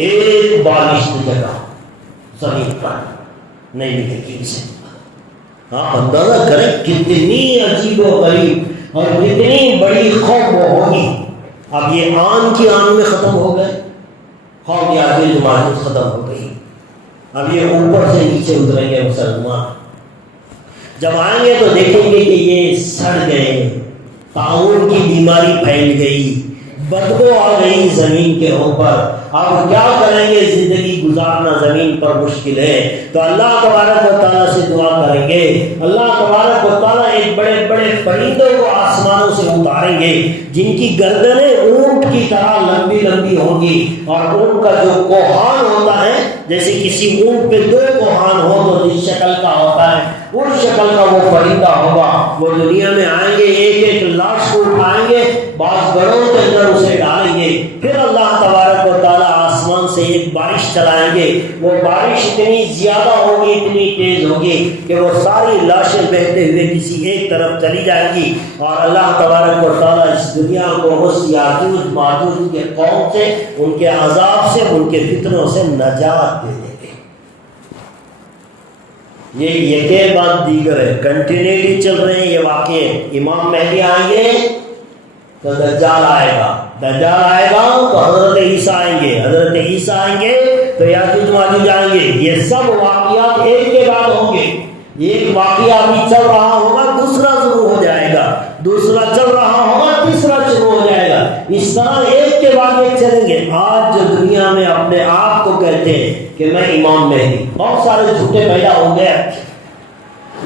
ایک بالشت جگہ زمین پر نہیں ملے گی اسے۔ آپ اندازہ کریں کتنی عجیب و غریب اور کتنی بڑی قوم وہ ہوگی۔ اب یہ آن کی آن میں ختم ہو گئے، قوم یاجوج ماجوج ختم ہو گئی، اب یہ اوپر سے نیچے اتریں گے مسلمان۔ جب آئیں گے تو دیکھیں گے کہ یہ سڑ گئے، طاعون کی بیماری پھیل گئی، بدبو آ گئی زمین کے اوپر، اب کیا کریں گے؟ زندگی گزارنا زمین پر مشکل ہے۔ تو اللہ تبارک و تعالیٰ سے دعا کریں گے، اللہ تبارک و تعالیٰ ایک بڑے بڑے پرندوں کو آسمانوں سے اتاریں گے جن کی گردنیں اونٹ کی طرح لمبی لمبی ہوں گی، اور اونٹ کا جو کوہان ہوتا ہے، جیسے کسی اونٹ پہ دو کوہان ہو تو جس شکل کا ہوتا ہے اس شکل کا وہ پرندہ ہوگا۔ وہ دنیا میں آئیں گے، ایک ایک لاش کو اٹھائیں گے، بعض گڑھوں کے اندر اسے ڈالیں گے، پھر اللہ تبارک و تعالیٰ آسمان سے ایک بارش چلائیں گے۔ وہ بارش اتنی زیادہ ہوگی، اتنی تیز ہوگی کہ وہ ساری لاشیں بہتے ہوئے کسی ایک طرف چلی جائیں گی، اور اللہ تبارک و تعالیٰ اس دنیا کو اس یاجوج ماجوج کے قوم سے، ان کے عذاب سے، ان کے فتنوں سے نجات دے دیں گے۔ یہ یکے بعد دیگر ہے، کنٹینیوٹی چل رہے ہیں یہ واقعے۔ امام مہدی آئیں گے تو دجال آئے گا، دجال آئے گا تو حضرت عیسیٰ آئیں گے، حضرت عیسیٰ آئیں گے تو یاجوج ماجوج آئیں گے۔ یہ سب واقعات ایک کے بعد ہوں گے، ایک واقعہ ابھی چل رہا ہوگا، دوسرا شروع ہو جائے گا، دوسرا چل رہا ہوگا، تیسرا شروع ہو جائے گا، اس طرح ایک کے بعد ایک چلیں گے۔ آج جو دنیا میں اپنے آپ کو کہتے ہیں کہ میں امام مہدی، بہت سارے جھوٹے پیدا ہو گئے۔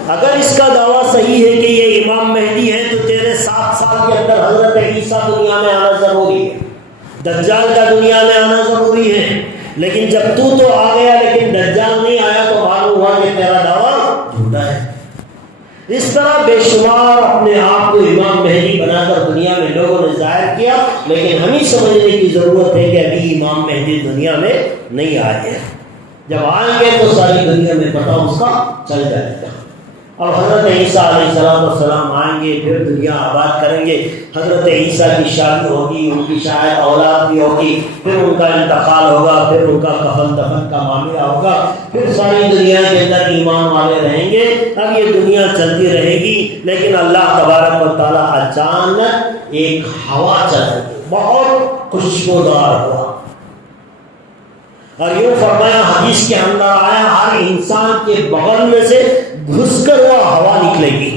اگر اس کا دعویٰ صحیح ہے کہ یہ امام مہدی ہے تو تیرے 7 سال کے اندر حضرت عیسیٰ دنیا میں آنا ضروری ہے، دجال کا دنیا میں آنا ضروری ہے، لیکن جب تو آ گیا لیکن دجال نہیں آیا تو معلوم ہوا کہ تیرا دعویٰ جھوٹا ہے۔ اس طرح بے شمار اپنے آپ کو امام مہدی بنا کر دنیا میں لوگوں نے ظاہر کیا، لیکن ہمیں سمجھنے کی ضرورت ہے کہ ابھی امام مہدی دنیا میں نہیں آئے ہیں، جب آئیں گے تو ساری دنیا میں پتہ اس کا چل جائے گا۔ اب حضرت عیسیٰ علیہ السلام آئیں گے، پھر دنیا آباد کریں گے، حضرت عیسیٰ کی شادی ہوگی، ان کی شاید اولاد بھی ہوگی، پھر ان کا انتقال ہوگا، پھر ان کا کفن دفن کا معاملہ ہوگا، پھر ساری دنیا کے اندر ایمان والے رہیں گے۔ اب یہ دنیا چلتی رہے گی، لیکن اللہ تبارک و تعالیٰ اچانک ایک ہوا چلائے گی، بہت خوشبودار ہوا. اور یوں فرمایا حدیث کے اندر آیا ہر انسان کے بغل میں سے گھس کر وہ ہوا نکلے گی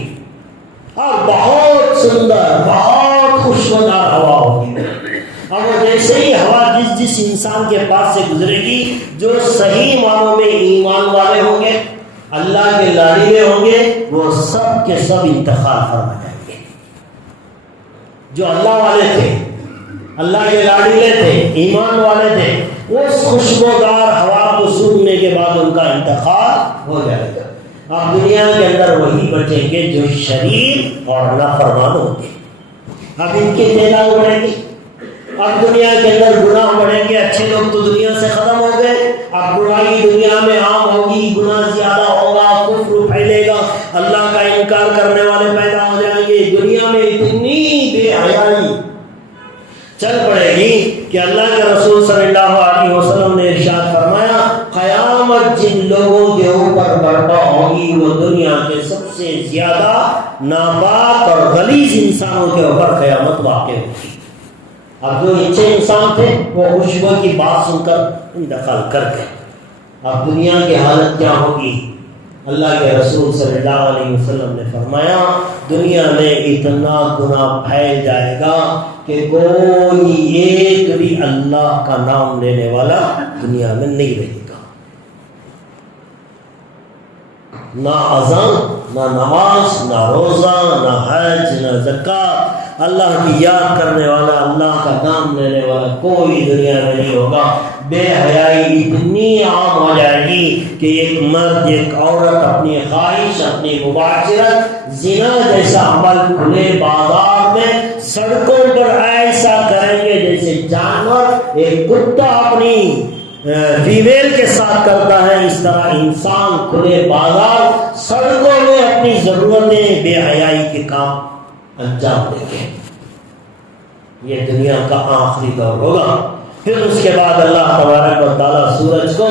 اور بہت سندر بہت خوشبودار ہوا ہوگی. اور جیسے ہی ہوا جس انسان کے پاس سے گزرے گی جو صحیح معنوں میں ایمان والے ہوں گے اللہ کے لاڈلے ہوں گے وہ سب کے سب انتقال فرما جائیں گے. جو اللہ والے تھے اللہ کے لاڈلے تھے ایمان والے تھے اس خوشبودار ہوا کو سونگنے کے بعد ان کا انتقال ہو جائے گا. اب دنیا کے اندر وہی بچیں گے جو شریر اور نافرمان ہوں گے. اب ان کی تعداد بڑھے گی. اب دنیا کے اندر گناہ بڑھیں گے. اچھے لوگ تو دنیا سے ختم ہو گئے. اب برائی دنیا میں عام ہوگی گناہ زیادہ ہوگا کفر پھیلے گا اللہ کا انکار کرنے والے پیدا ہو جائیں گے. دنیا میں اتنی بے حیائی چل پڑے گی کہ اللہ کے رسول صلی اللہ علیہ وسلم نے ارشاد فرمایا قیامت جن لوگوں کے اوپر برپا ہوگی وہ دنیا کے سب سے زیادہ ناپاک اور غلیظ انسانوں کے اوپر قیامت واقع ہوگی. اب جو اچھے انسان تھے وہ خوشبو کی بات سن کر انتقال کر گئے. اب دنیا کی حالت کیا ہوگی؟ اللہ کے رسول صلی اللہ علیہ وسلم نے فرمایا دنیا میں اتنا گناہ پھیل جائے گا کہ کوئی ایک بھی اللہ کا نام لینے والا دنیا میں نہیں رہے گا. نہ اذان نہ نماز نہ روزہ نہ حج نہ زکات اللہ کی یاد کرنے والا اللہ کا نام لینے والا کوئی دنیا میں نہیں ہوگا. بے حیائی اتنی عام ہو جائے گی کہ ایک مرد ایک عورت اپنی خواہش اپنی مباشرت زنا جیسا عمل کھلے بازار میں سڑکوں پر ایسا کریں گے جیسے جانور ایک کتا اپنی فیمیل کے ساتھ کرتا ہے اس طرح انسان کھلے بازار سڑکوں میں اپنی ضرورتیں بے حیائی کے کام انجام دیں گے. یہ دنیا کا آخری دور ہوگا. پھر اس کے بعد اللہ تبارک و تعالیٰ سورج کو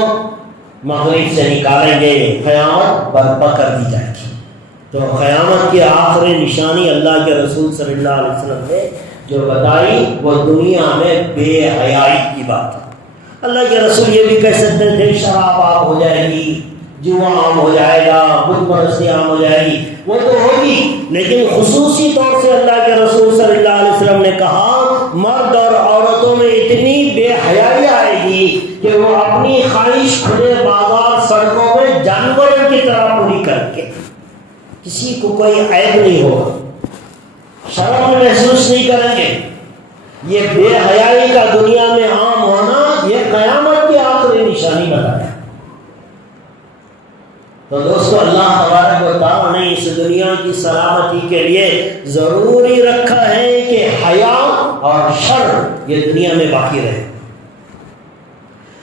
مغرب سے نکالیں گے قیامت برپا کر دی جائے گی. تو قیامت کی آخری نشانی اللہ کے رسول صلی اللہ علیہ وسلم نے جو بتائی وہ دنیا میں بے حیائی کی بات ہے. اللہ کے رسول یہ بھی کہہ سکتے تھے شراب عام ہو جائے گی جوا عام ہو جائے گا بت پرستی عام ہو جائے گی وہ تو ہوگی لیکن خصوصی طور سے اللہ کے رسول صلی اللہ علیہ وسلم نے کہا مرد اور عورتوں میں اتنی بے حیائی آئے گی کہ وہ اپنی خواہش کھلے بازار سڑکوں میں جانوروں کی طرح پوری کر کے کسی کو کوئی عیب نہیں ہوگا شرم محسوس نہیں کریں گے. یہ بے حیائی کا دنیا میں عام ہونا یہ قیامت کی آخری نشانی بتایا. تو دوستو اللہ تبارک و تعالیٰ نے اس دنیا کی سلامتی کے لیے ضروری رکھا ہے کہ حیا اور شرم یہ دنیا میں باقی رہے.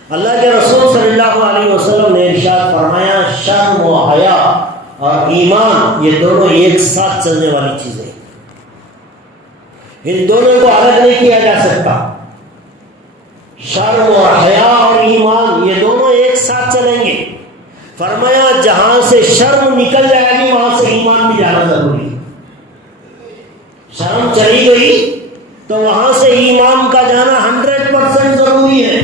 اللہ کے رسول صلی اللہ علیہ وسلم نے ارشاد فرمایا شرم و حیا اور ایمان یہ دونوں ایک ساتھ چلنے والی چیزیں ہیں. ان دونوں کو الگ نہیں کیا جا سکتا. شرم اور حیا اور ایمان یہ دونوں ایک ساتھ چلیں گے. فرمایا جہاں سے شرم نکل جائے گی وہاں سے ایمان بھی جانا ضروری ہے. شرم چلی گئی تو وہاں سے ایمان کا جانا 100% ضروری ہے.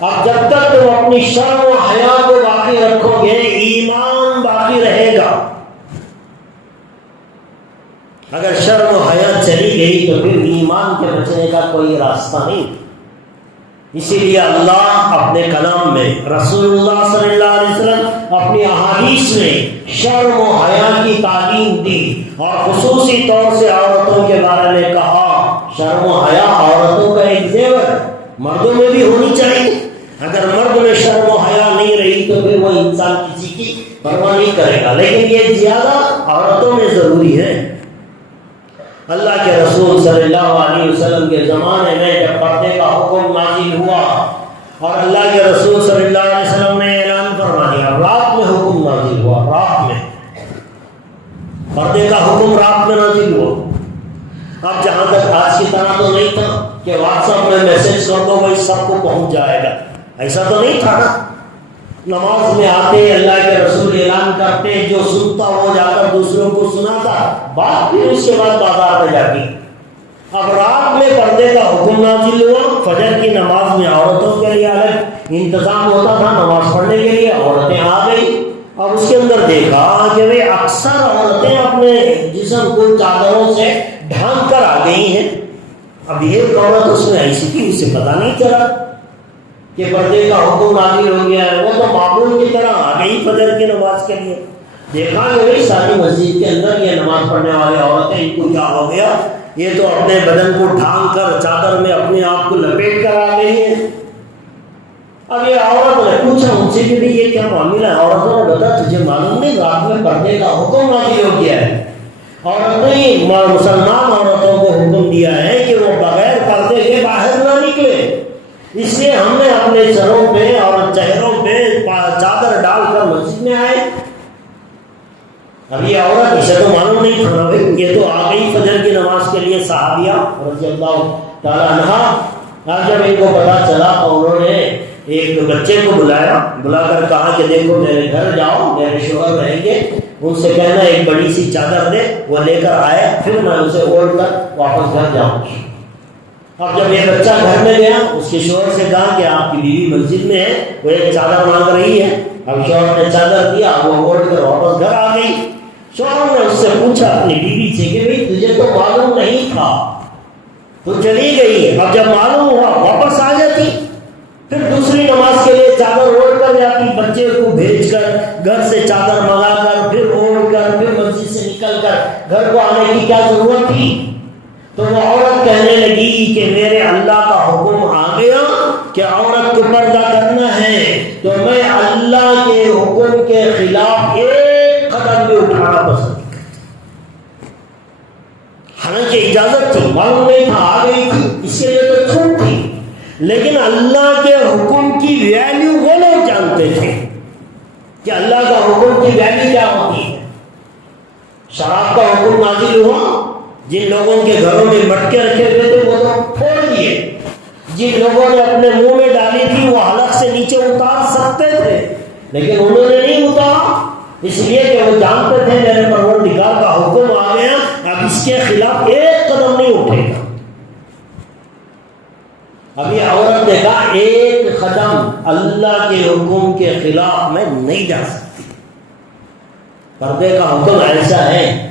اب جب تک تم اپنی شرم و حیا کو باقی رکھو گے ایمان باقی رہے گا. اگر شرم و حیا چلی گئی تو پھر ایمان کے بچنے کا کوئی راستہ نہیں. اسی لیے اللہ اپنے کلام میں رسول اللہ صلی اللہ علیہ وسلم اپنی احادیث میں شرم و حیا کی تعلیم دی اور خصوصی طور سے عورتوں کے بارے میں کہا شرم و حیا عورتوں کا ایک زیور مردوں میں بھی ہونی چاہیے. اگر مرد میں شرم و حیا نہیں رہی تو پھر وہ انسان کسی کی پرواہ نہیں کرے گا. لیکن یہ زیادہ عورتوں میں ضروری ہے. اللہ کے رسول صلی اللہ علیہ وسلم کے زمانے میں جب پردے کا حکم نازل ہوا اور اللہ کے رسول صلی اللہ علیہ وسلم نے اعلان فرما دیا رات میں حکم نازل ہوا. رات میں پردے کا حکم رات میں نازل ہوا. اب جہاں تک آج کی طرح تو نہیں تھا کہ واٹس ایپ میں میسج کر دو وہی سب کو پہنچ جائے گا. ایسا تو نہیں تھا نا. نماز میں آتے اللہ کے رسول اعلان کرتے جو سنتا وہ جا کر دوسروں کو سناتا. بات پھر اس کے بعد بازار میں جاتی اب رات میں پردے کا حکم نازل ہوا، فجر کی نماز میں عورتوں کے لیے الگ انتظام ہوتا تھا، نماز پڑھنے کے لیے عورتیں آ گئی۔ اور اس کے اندر دیکھا کہ وہ اکثر عورتیں اپنے جسم کو چادروں سے ڈھانپ کر آ گئی ہیں۔ اب یہ عورت اس میں ایسی تھی، اسے پتہ نہیں چلا کہ پردے کا حکم نازل ہو گیا ہے، وہ تو معمول کی طرح آ گئی فجر کی نماز کے لیے۔ دیکھا کہ بھائی ساری مسجد کے اندر یہ نماز پڑھنے والے عورتیں، ان کو کیا ہو گیا، یہ تو اپنے بدن کو ڈھانپ کر چادر میں اپنے آپ کو لپیٹ کر آ گئی ہے۔ اب یہ عورت نے پوچھا ان سے کہ بھائی یہ کیا معاملہ ہے؟ عورتوں نے بتا تجھے معلوم نہیں رات میں پردے کا حکم نازل ہو گیا ہے، اور نہیں مسلمان عورتوں کو حکم دیا ہے کہ وہ بغیر پردے کے باہر نہ نکلے، اس لیے ہم نے اپنے سروں پہ اور چہروں پہ چادر ڈال کر مسجد میں آئے۔ اب یہ عورت اسے تو معلوم نہیں تھا، یہ تو آ گئی فجر کی نماز کے لیے صحابیہ رضی اللہ تعالیٰ عنہ۔ جب ان کو پتا چلا تو انہوں نے ایک بچے کو بلا کر کہا کہ دیکھو میرے گھر جاؤ، میرے شوہر رہیں گے، ان سے کہنا ایک بڑی سی چادر دے، وہ لے کر آئے، پھر میں اسے اوڑھ کر واپس گھر جاؤں گی۔ اب جب یہ بچہ گھر میں گیا، اس کے شوہر سے کہا کہ آپ کی بیوی مسجد میں ہے، وہ ایک چادر مانگ رہی ہے۔ اب شوہر نے چادر دیا، وہ اوڑھ کر واپس گھر آ گئی۔ شوہر نے اس سے پوچھا اپنی بیوی سے کہ بھائی تجھے تو معلوم نہیں تھا، تو چلی گئی، اب جب معلوم ہوا واپس آ جاتی، پھر دوسری نماز کے لیے چادر اوڑھ کر جاتی، بچے کو بھیج کر گھر سے چادر منگا کر پھر اوڑھ کر پھر مسجد سے نکل کر گھر کو آنے کی کیا ضرورت تھی؟ تو وہ عورت کہنے لگی کہ میرے اللہ کا حکم آ گیا کہ عورت کو پردہ کرنا ہے، تو میں اللہ کے حکم کے خلاف ایک قدم بھی اٹھانا پسند نہیں کرتی۔ حالانکہ اجازت تھی، معلوم نہیں تھا، آ گئی تھی، اس کے لیے تو چھوٹ تھی، لیکن اللہ کے حکم کی ویلیو وہ لوگ جانتے تھے کہ اللہ کا حکم کی ویلیو کیا ہوتی ہے۔ شراب کا حکم نازل ہوا، جن لوگوں کے گھروں میں مٹکے رکھے ہوئے تھے وہ تو پھوڑ دیے، جن لوگوں نے اپنے منہ میں ڈالی تھی وہ حلق سے نیچے اتار سکتے تھے، لیکن انہوں نے نہیں اتارا، اس لیے کہ وہ جانتے تھے میرے پروردگار کا حکم آ گیا، اب اس کے خلاف ایک قدم نہیں اٹھے گا۔ اب یہ عورت نے کہا ایک قدم اللہ کے حکم کے خلاف میں نہیں جا سکتی۔ پردے کا حکم ایسا ہے،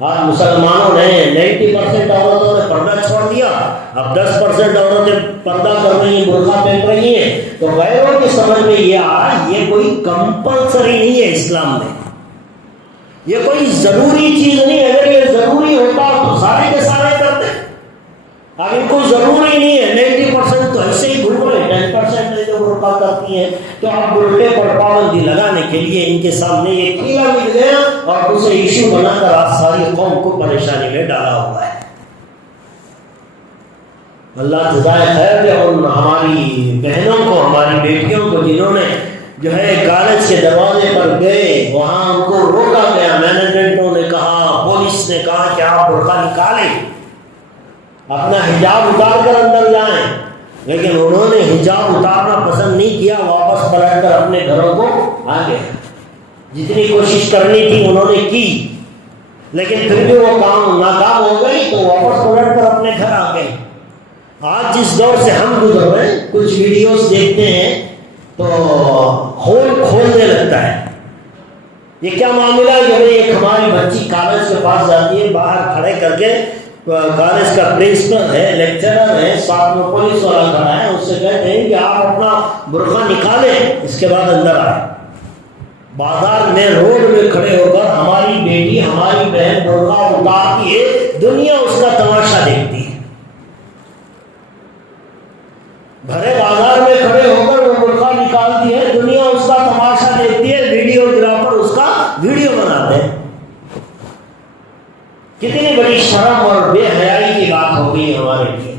آج مسلمانوں نے 90% عورتوں نے پردہ چھوڑ دیا، اب 10% عورتیں پردہ کر رہی ہیں، برقع پہن رہی ہیں، تو غیروں کی سمجھ میں یہ آ رہا یہ کوئی کمپلسری نہیں ہے اسلام میں، یہ کوئی ضروری چیز نہیں، اگر یہ ضروری ہوتا تو سارے کے سارے کرتے، اب ان کو ضروری نہیں ہے، 90% تو ایسے ہی گھوم رہے، 10% جو برقع کرتی ہیں، تو اب برقعے پر پابندی لگانے کے لیے ان کے سامنے یہ کیلا مل گیا اور اسے ایشو بنا کر آج ساری قوم کو پریشانی میں ڈالا ہوا ہے۔ اللہ جزائے خیر دے ان ہماری بہنوں کو، ہماری بیٹیوں کو جنہوں نے جو ہے کالج کے دروازے پر گئے، وہاں ان کو روکا گیا، مینجمنٹوں نے کہا، پولیس نے کہا کہ آپ برقع نکالیں، اپنا حجاب اتار کر اندر جائیں، لیکن انہوں نے حجاب اتارنا پسند نہیں کیا، واپس پلٹ کر اپنے گھروں کو آ گئے۔ جتنی کوشش کرنی تھی انہوں نے کی، لیکن پھر بھی وہ کام ناکام ہو گئی، تو واپس پلٹ کر اپنے گھر آ گئے۔ آج جس دور سے ہم گزر رہے ہیں، کچھ ویڈیوز دیکھتے ہیں تو خون کھولنے لگتا ہے۔ یہ کیا معاملہ ہے کہ ایک ہماری بچی کالج کے پاس جاتی ہے، باہر کھڑے کر کے کالج کا پرنسپل ہے، لیکچرر ہے، ساتھ میں پولیس والا کھڑا ہے، اس سے کہتے ہیں کہ آپ اپنا برقع نکالیں، اس کے بعد اندر آئیں۔ بازار میں روڈ میں کھڑے ہو کر ہماری بیٹی، ہماری بہن برقع اتارتی ہے، دنیا اس کا تماشا دیکھتی ہے۔ بھرے بازار میں کھڑے ہو کر وہ برقع نکالتی ہے، دنیا اس کا تماشا دیکھتی ہے، ویڈیوگرافر اس کا ویڈیو بناتے ہیں۔ کتنی بڑی شرم اور بے حیائی کی بات ہو گئی ہمارے لیے۔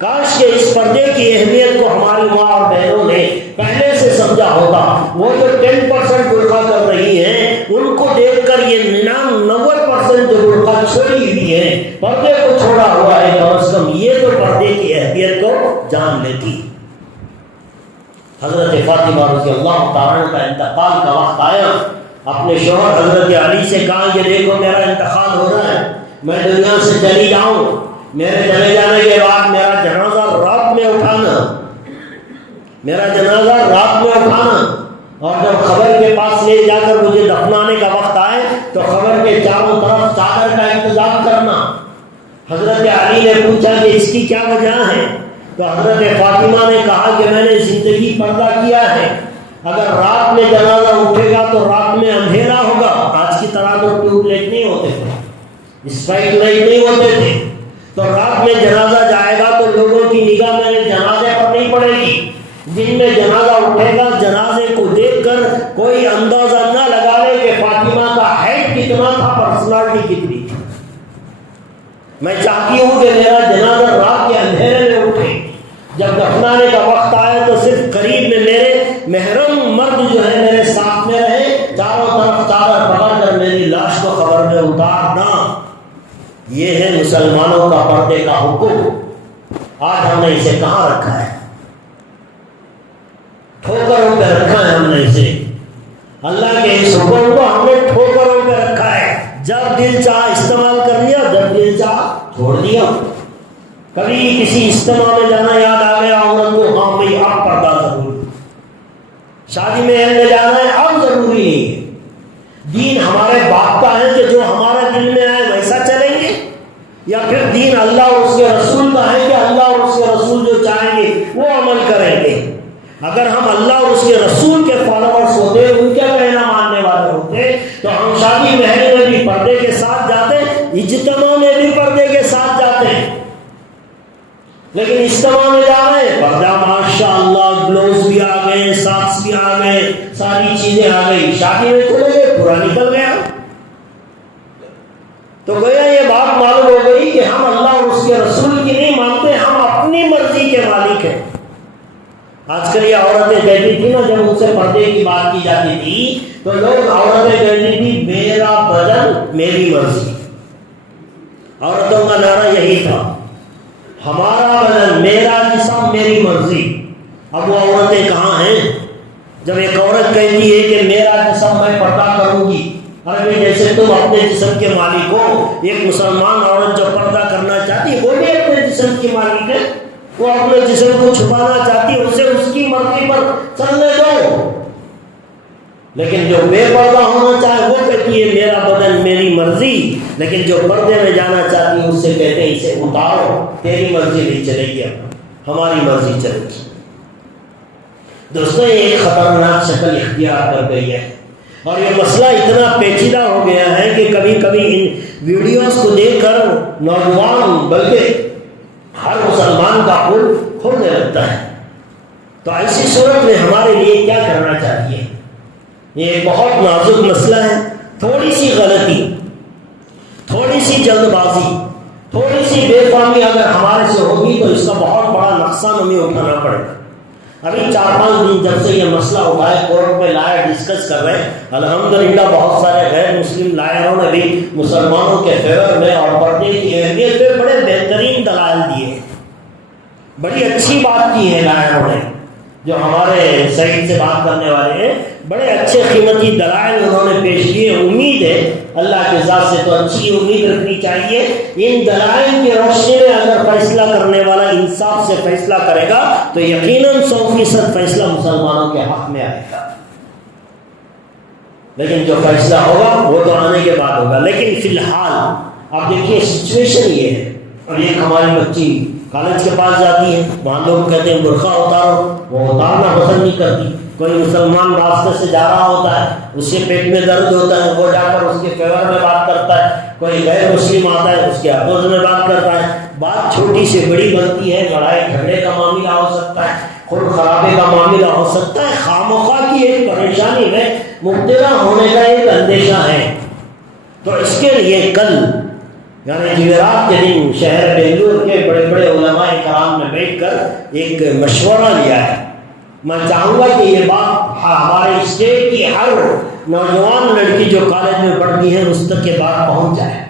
کاش کہ اس پردے کی اہمیت کو ہماری ماں اور بہنوں نے پہلے سے سمجھا ہوتا۔ وہ جو 10% برقع کر رہی ہیں، ان کو دیکھ کر یہ 90% جو برقع چھوڑی ہوئی ہے، پردے کو چھوڑا ہوا ہے، کم از کم یہ تو پردے کی اہمیت کو جان لیتی۔ حضرت فاطمہ رضی اللہ تعالیٰ کا انتقال کا وقت آیا، اپنے شوہر حضرت علی سے کہا کہ دیکھو میرا انتقال ہو رہا ہے، میں دنیا سے چلی جاؤں، میرے چلے جانے کے بعد میرا جنازہ رات میں اٹھانا، اور جب قبر کے پاس لے جا کر مجھے دفنانے کا وقت آئے تو قبر کے چاروں طرف چادر کا انتظام کرنا۔ حضرت علی نے پوچھا کہ اس کی کیا وجہ ہے؟ تو حضرت فاطمہ نے کہا کہ میں نے زندگی پردہ کیا ہے، اگر رات میں جنازہ اٹھے گا تو رات میں اندھیرا ہوگا، آج کی طرح تو ٹیوب لائٹ نہیں ہوتے تھے، اسٹرائٹ لائٹ نہیں ہوتے تھے، تو رات میں جنازہ جائے گا تو لوگوں کی نگاہ میرے جنازے پر نہیں پڑے گی، دن میں جنازہ اٹھے گا، جنازے کو دیکھ کر کوئی اندازہ نہ لگا لے کہ فاطمہ کا ہیڈ کتنا تھا، پرسنالٹی کتنی تھی۔ میں چاہتی ہوں کہ میرا جنازہ رات کے اندھیرے میں اٹھے، جب دفنانے کا وقت آئے تو صرف قریب میں میرے محرم مرد جو ہے میرے ساتھ میں رہے، چاروں طرف چادر پکڑ کر میری لاش کو قبر میں اتارنا۔ یہ ہے مسلمانوں کا پردے کا حکم۔ آج ہم نے اسے کہاں رکھا ہے؟ ٹھوکروں پہ رکھا ہے ہم نے اسے، اللہ کے اس حکم کو ہم نے ٹھوکروں پہ رکھا ہے۔ جب دل چاہ استعمال کر لیا، جب دل چاہ چھوڑ دیا۔ کبھی کسی اجتماع میں جانا یاد آ گیا عورت کو، ہاں بھائی اب پردہ ضروری، شادی میں جانا ہے اب ضروری نہیں ہے۔ دین ہمارے باپ کا ہے کہ جو ہمارا دل میں آئے ویسا چلیں گے، یا پھر دین اللہ اور اس کے رسول کا ہے کہ اللہ اور اس کے رسول جو چاہیں گے وہ عمل کریں گے۔ اگر ہم اللہ اور اس کے رسول کے فالوورز ہوتے، ان کے کہنا ماننے والے ہوتے، تو ہم شادی محل میں بھی پردے کے ساتھ جاتے، اجتماع میں بھی پردے کے ساتھ جاتے۔ لیکن اجتماع میں جا رہے ہیں، پردہ ماشاء اللہ، گلوز بھی آ گئے، ساکس بھی آ گئے، ساری چیزیں آ گئی، شادی میں چلے گئے، پورا نکل گیا۔ تو گویا یہ بات معلوم ہو گئی کہ ہم اللہ اور اس کے رسول کی نہیں مانتے، ہم اپنی مرضی کے مالک ہیں۔ آج کل یہ عورتیں کہتی تھی نا، جب ان سے پردے کی بات کی جاتی تھی تو لوگ عورتیں کہتی تھی میرا بدن میری مرضی۔ عورتوں کا نعرہ یہی تھا، ہمارا بدن میرا جسم میری مرضی۔ اب وہ عورتیں کہاں ہیں؟ جب ایک عورت کہتی ہے کہ میرا جسم میں پردہ کروں گی، ارے جیسے تم اپنے جسم کے مالک ہو، ایک مسلمان عورت جو پردہ کرنا چاہتی ہے وہ بھی اپنے جسم کی مالک ہے، وہ اپنے جسم کو چھپانا چاہتی ہے، اسے اس کی مرضی پر چلنے دو۔ لیکن جو بے پردہ ہونا چاہے وہ کہتی ہے میرا بدن میری مرضی، لیکن جو پردے میں جانا چاہتی ہے اس سے کہتے ہیں اسے اتارو، تیری مرضی نہیں چلے گی، ہماری مرضی چلے گی۔ دوستوں، یہ ایک خطرناک شکل اختیار کر گئی ہے، اور یہ مسئلہ اتنا پیچیدہ ہو گیا ہے کہ کبھی کبھی ان ویڈیوز کو دیکھ کر نوجوان بلکہ ہر مسلمان کا خون کھولنے لگتا ہے۔ تو ایسی صورت میں ہمارے لیے کیا کرنا چاہیے؟ یہ بہت نازک مسئلہ ہے۔ تھوڑی سی غلطی، تھوڑی سی جلد بازی، تھوڑی سی بے فہمی اگر ہمارے سے ہوگی تو اس کا بہت بڑا نقصان ہمیں اٹھانا پڑے گا۔ ابھی 4-5 دن جب سے یہ مسئلہ اٹھا ہے، کورٹ میں لائر ڈسکس کر رہے ہیں، الحمدللہ بہت سارے غیر مسلم لائروں نے بھی مسلمانوں کے فیور میں اور پردے کی اہمیت پہ بڑے بہترین دلائل دیے، بڑی اچھی بات کی ہے لائروں نے، جو ہمارے سائڈ سے بات کرنے والے ہیں، بڑے اچھے قیمتی دلائل انہوں نے پیش کیے۔ امید ہے اللہ کے ذات سے تو اچھی امید رکھنی چاہیے، ان دلائل کی روشنی میں اگر فیصلہ کرنے والا انصاف سے فیصلہ کرے گا تو یقیناً 100% فیصلہ مسلمانوں کے حق میں آئے گا۔ لیکن جو فیصلہ ہوگا وہ تو آنے کے بعد ہوگا۔ لیکن فی الحال آپ دیکھیے سچویشن یہ ہے، اور ایک ہماری بچی کالج کے پاس جاتی ہے، وہاں لوگ کہتے ہیں برقع اتارو، وہ اتارنا پسند نہیں کرتی۔ کوئی مسلمان راستے سے جا رہا ہوتا ہے، اس کے پیٹ میں درد ہوتا ہے، وہ جا کر اس کے فیور میں بات کرتا ہے، کوئی غیر مسلم آتا ہے اس کے اپوز میں بات کرتا ہے، بات چھوٹی سے بڑی بنتی ہے، لڑائی جھگڑے کا معاملہ ہو سکتا ہے، خون خرابے کا معاملہ ہو سکتا ہے، خامخواہ کی ایک پریشانی میں مبتلا ہونے کا ایک اندیشہ ہے۔ تو اس کے لیے کل یعنی جمعرات کے دن شہر بنگلور کے بڑے بڑے علماء کرام میں بیٹھ کر ایک مشورہ لیا ہے۔ میں چاہوں گا کہ یہ بات ہمارے اسٹیٹ کی ہر نوجوان لڑکی جو کالج میں پڑھتی ہے اس تک یہ بات پہنچ جائے۔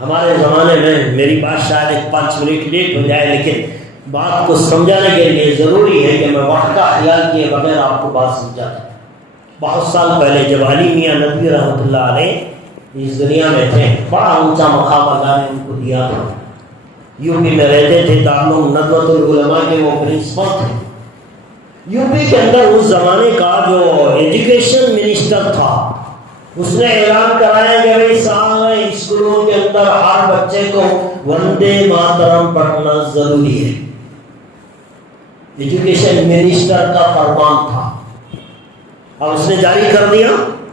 ہمارے زمانے میں میری بات شاید 5 منٹ لیٹ ہو جائے، لیکن بات کو سمجھانے کے لیے ضروری ہے کہ میں وقت کا خیال کیے بغیر آپ کو بات سمجھا دوں۔ بہت سال پہلے جب علی میاں ندوی رحمۃ اللہ علیہ اس دنیا میں تھے، بڑا اونچا مقام اللہ نے ان کو دیا تھا، یو پی میں رہتے تھے، دارالعلوم ندوۃ العلماء کے وہ پرنسپل تھے۔ یو پی کے اندر اس زمانے کا جو ایجوکیشن منسٹر تھا، اس نے اعلان کرایا کہ بھائی سارے اسکولوں کے اندر ہر بچے کو وندے ماترم پڑھنا ضروری ہے۔ ایجوکیشن منسٹر کا فرمان تھا، اور اس نے جاری کر دیا،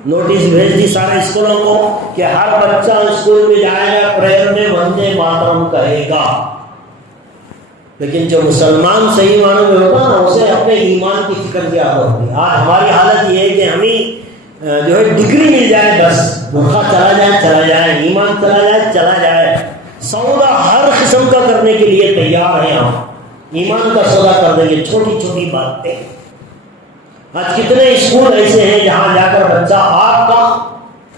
نوٹس بھیج دی سارے اسکولوں کو کہ ہر بچہ اسکول میں جائے گا، پریئر میں وندے ماترم کہے گا۔ لیکن جو مسلمان صحیح معنوں میں ہوتا نا، اسے اپنے ایمان کی فکر زیادہ ہوتی ہے۔ آج ہماری حالت یہ ہے کہ ہمیں جو ہے ڈگری مل جائے، بس برقع چلا جائے، ایمان چلا جائے، سودا ہر قسم کا کرنے کے لیے تیار ہیں ہم، ایمان کا سودا کر دیں گے چھوٹی چھوٹی بات پہ۔ آج کتنے اسکول ایسے ہیں جہاں جا کر بچہ آپ کا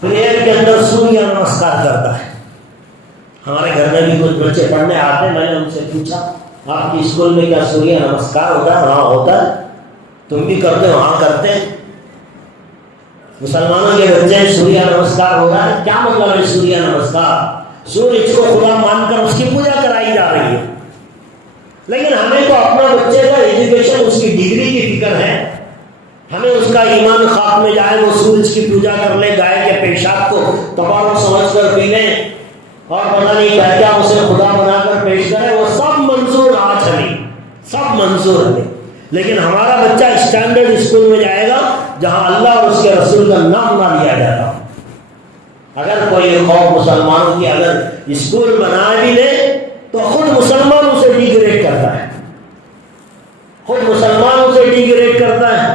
پریئر کے اندر سوریہ نمسکار کرتا ہے۔ ہمارے گھر میں بھی کچھ بچے پڑھنے آتے ہیں، میں نے ان سے پوچھا آپ کی اسکول میں کیا سوریہ نمسکار ہوتا ہے؟ ہاں ہوتا ہے۔ تم بھی کرتے ہو؟ ہاں کرتے ہیں۔ مسلمانوں کے بچے سوریہ نمسکار ہو رہا ہے، کیا مطلب ہے سوریہ نمسکار؟ سورج کو خدا مان کر اس کی پوجا کرائی جا رہی ہے۔ لیکن ہمیں تو اپنا بچے کا ایجوکیشن، اس کی ڈگری کی فکر ہے، ہمیں اس کا ایمان خاک میں جائے، وہ سورج کی پوجا کر لے، گائے کے پیشاب کو تبارک سمجھ کر پی لیں، اور پتہ نہیں کیا کیا اسے خدا بنا کر پیش کرے، وہ سب منظور آج ہمیں، سب منظور ہمیں۔ لیکن ہمارا بچہ اسٹینڈرڈ اسکول میں جائے گا جہاں اللہ اور اس کے رسول کا نام نہ لیا جاتا۔ اگر کوئی قوم مسلمانوں کی اگر اسکول بنا بھی لے تو خود مسلمان اسے ڈیگریڈ کرتا ہے، خود مسلمان اسے ڈیگریڈ کرتا ہے۔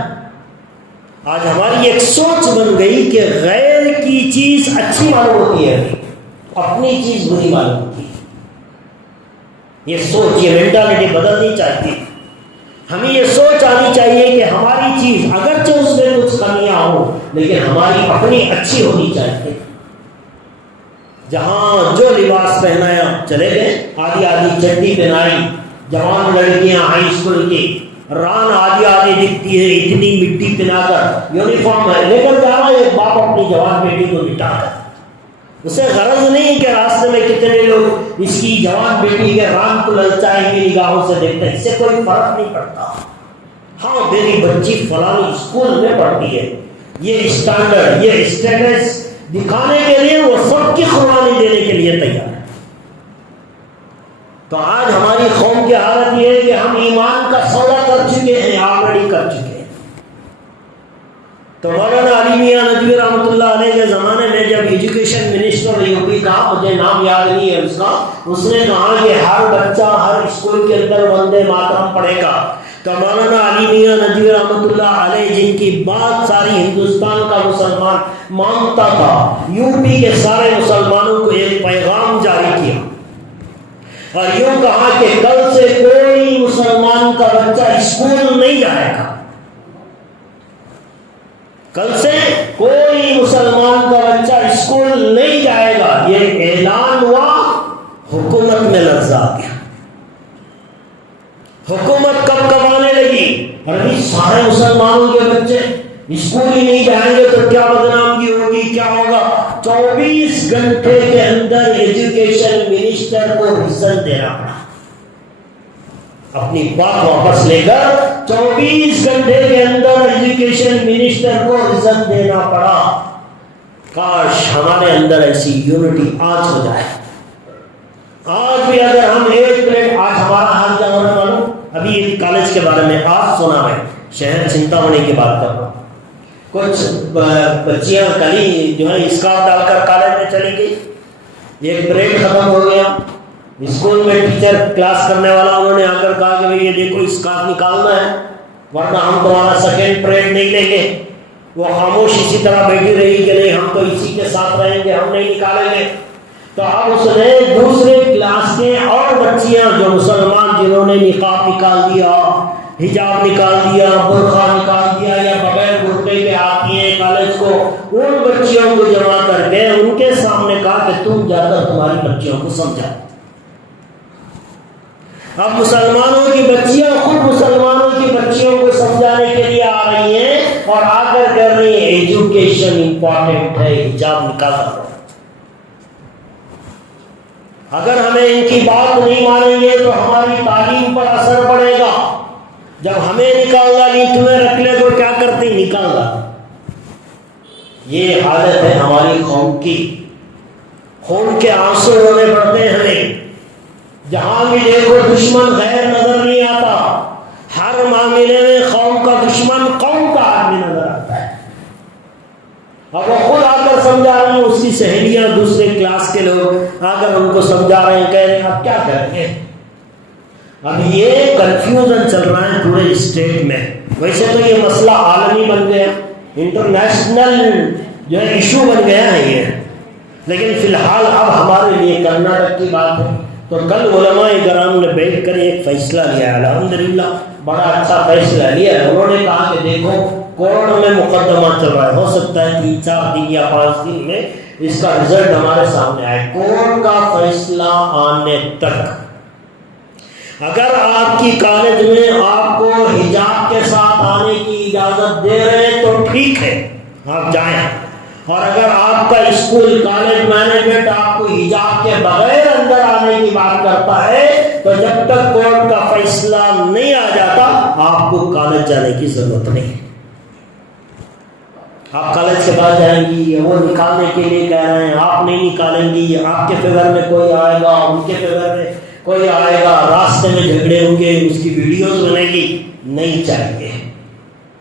آج ہماری ایک سوچ بن گئی کہ غیر کی چیز اچھی معلوم ہوتی ہے، اپنی چیز بری معلوم ہوتی ہے۔ یہ سوچ، یہ مینٹالٹی بدلنی چاہیے۔ ہمیں یہ سوچ آنی چاہیے کہ ہماری چیز اگرچہ اس میں کچھ کمیاں ہوں، لیکن ہماری اپنی اچھی ہونی چاہیے۔ جہاں جو لباس پہنایا چلے گئے، آدھی آدھی چڈی پہنائی، جوان لڑکیاں ہائی اسکول کی ران آدھی آدھی دکھتی ہے، اتنی مٹی پہنا کر یونیفارم ہے لے کر جا رہا ہے ایک باپ اپنی جوان بیٹی کو بٹھا کر۔ اسے غرض نہیں کہ راستے میں کتنے لوگ اس کی جوان بیٹی کے ران کو للچائی ہوئی نگاہوں سے دیکھتے ہیں، اس سے کوئی فرق نہیں پڑتا۔ ہاں میری بچی فلانی اسکول میں پڑھتی ہے، یہ اسٹینڈرڈ، یہ اسٹیٹس دکھانے کے لیے وہ سب کی قربانی دینے کے لیے تیار ہے۔ تو آج ہماری قوم کی حالت یہ ہے کہ ہم ایمان کا سودا کر چکے ہیں، آلریڈی کر چکے ہیں۔ تو مولانا علی میاں ندوی رحمۃ اللہ علیہ کے زمانے میں جب ایجوکیشن منسٹر یو پی کا، مجھے نام یاد نہیں ہے اس کا، اس نے کہا کہ ہر بچہ ہر اسکول کے اندر وندے ماترم پڑھے گا، تو مولانا علی میاں ندوی رحمۃ اللہ علیہ جن کی بات ساری ہندوستان کا مسلمان مانتا تھا، یو پی کے سارے مسلمانوں کو ایک پیغام جاری کیا اور یوں کہا کہ کل سے کوئی مسلمان کا بچہ اسکول نہیں جائے گا، کل سے کوئی مسلمان کا بچہ اسکول نہیں جائے گا۔ یہ اعلان ہوا، حکومت میں لفظ آ گیا، حکومت کب آنے لگی، ابھی سارے مسلمانوں کے بچے اسکول ہی نہیں جائیں گے تو کیا بدنامی ہوگی، کیا ہوگا۔ 24 گھنٹے کے اندر ایجوکیشن منسٹر کو ریزن دینا پڑا، اپنی بات واپس لے کر 24 گھنٹے کے اندر ایجوکیشن منسٹر کو ریزن دینا پڑا۔ کاش ہمارے اندر ایسی یونٹی آج ہو جائے۔ آج بھی اگر ہم ایک پلیٹ، آج ہمارا حال کیا ہونے والا، ابھی ایک کالج کے بارے میں آج سنا ہے، شہر چنتامنی کی بات کر رہا ہوں، کچھ بچیاں کلی جو ہے اسکارف ڈال کر کالج میں چلی گئی، ایک پریڈ ختم ہو گیا، اسکول میں ٹیچر کلاس کرنے والا انہوں نے آ کر کہا کہ بھئی یہ دیکھو اسکارف نکالنا ہے ورنہ ہم تمہارا سیکنڈ پریڈ نہیں لیں گے۔ وہ خاموش اسی طرح بیٹھی رہی کہ نہیں ہم تو اسی کے ساتھ رہیں گے، ہم نہیں نکالیں گے۔ تو اب اس نے دوسرے کلاس کے اور بچیاں جو مسلمان جنہوں نے نقاب نکال دیا، حجاب نکال دیا، برقع نکال دیا یا بغیر برقعے کے آتی ہیں کالج کو، ان بچیوں کو جمع کر کے ان کے سامنے کہا کہ تم جا کر تمہاری بچیوں کو سمجھا۔ اب مسلمانوں کی بچیاں خود مسلمانوں کی بچیوں کو سمجھانے کے لیے آ رہی ہیں اور آ کر کہہ رہی ہیں ایجوکیشن امپورٹنٹ ہے، حجاب نکالا۔ ہمیں ان کی بات نہیں مانیں گے تو ہماری تعلیم پر اثر پڑے گا. جب ہمیں نکالنا نہیں تمہیں رکھ لے تو کیا کرتے نکالنا. یہ حالت ہے ہماری قوم کی. خون کے آنسو رونے پڑتے ہیں ہمیں. جہاں بھی دیکھو دشمن غیر نظر نہیں آتا. ہر معاملے میں قوم کا دشمن قوم کا آدمی نظر آتا ہے. اب وہ خود آ کر سمجھا رہے ہیں, اس کی سہیلیاں دوسرے کلاس کے لوگ آ کر ان کو سمجھا رہے ہیں, کہہ رہے ہیں آپ کیا کریں گے. اب یہ کنفیوژن چل رہا ہے پورے اسٹیٹ میں. ویسے تو یہ مسئلہ عالمی بن گیا, انٹرنیشنل جو ہے ایشو بن گیا ہے یہ, لیکن فی الحال اب ہمارے لیے کرناٹک کی بات ہے. تو کل علماء کرام نے بیٹھ کر ایک فیصلہ لیا, الحمدللہ بڑا اچھا فیصلہ لیا. انہوں نے کہا کہ دیکھو کورٹ میں مقدمہ چل رہا ہے, ہو سکتا ہے 3-4 دن یا 5 دن میں اس کا رزلٹ ہمارے سامنے آئے. کورٹ کا فیصلہ آنے تک اگر آپ کی کالج میں آپ کو حجاب کے ساتھ آنے کی اجازت دے رہے ہیں تو ٹھیک ہے, آپ جائیں. اور اگر آپ کا اسکول کالج مینجمنٹ آپ کو حجاب کے بغیر اندر آنے کی بات کرتا ہے تو جب تک کورٹ کا فیصلہ نہیں آ جاتا آپ کو کالج جانے کی ضرورت نہیں. آپ کالج کے بعد جائیں گی, وہ نکالنے کے لیے کہہ رہے ہیں, آپ نہیں نکالیں گی. آپ کے فیور میں کوئی آئے گا, ان کے فیور میں کوئی آئے گا, راستے میں جھگڑے ہوں گے, اس کی ویڈیوز بنے گی. نہیں چاہیے.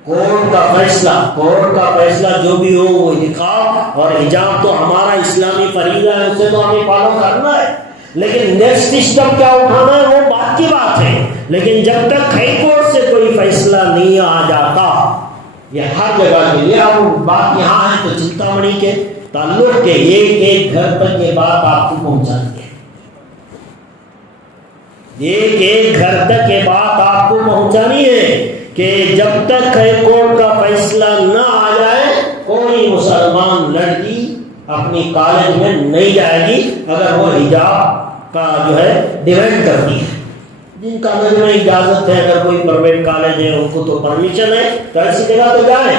کورٹ کا فیصلہ جو بھی ہو, وہ نقاب اور حجاب تو ہمارا اسلامی فریضہ ہے, اسے تو ہمیں فالو کرنا ہے. لیکن نیکسٹ اسٹیپ کیا اٹھانا ہے وہ بات کی بات ہے. لیکن جب تک ہائی کورٹ سے کوئی فیصلہ نہیں آ جاتا, یہ ہر جگہ کے لیے. اب بات یہاں ہے تو چنتامنی کے تعلق کے ایک گھر تک یہ بات آپ کو پہنچانی ہے. ایک گھر تک یہ بات آپ کو پہنچانی ہے کہ جب تک ہائی کورٹ کا فیصلہ نہ آ جائے کوئی مسلمان لڑکی اپنی کالج میں نہیں جائے گی اگر وہ حجاب کا جو ہے ڈیمانڈ کرتی ہے. جن کالج میں اجازت ہے, اگر کوئی پرائیویٹ کالج ہے ان کو تو پرمیشن ہے تو ایسی جگہ تو جائیں,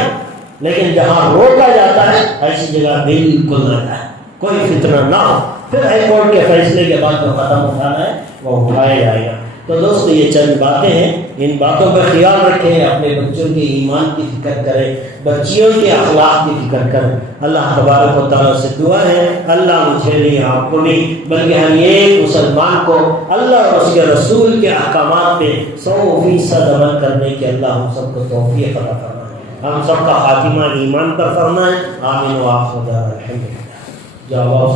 لیکن جہاں روکا جاتا ہے ایسی جگہ بالکل نہ جائیں, کوئی فتنہ نہ ہو. پھر ہائی کورٹ کے فیصلے کے بعد جو قدم اٹھانا ہے وہ اٹھایا جائے گا. تو دوستو یہ چند باتیں ہیں, ان باتوں کا خیال رکھیں, اپنے بچوں کے ایمان کی فکر کریں, بچیوں کے اخلاق کی فکر کریں. اللہ تبارک و تعالیٰ سے دعا ہے اللہ مجھے نہیں آپ کو نہیں بلکہ ہم ایک مسلمان کو اللہ اور اس کے رسول کے احکامات پہ 100% عمل کرنے کے اللہ ہم سب کو توفیق عطا فرمائے. ہم سب کا خاتمہ ایمان پر فرمائے. آمین و آخر دعوانا الحمدللہ.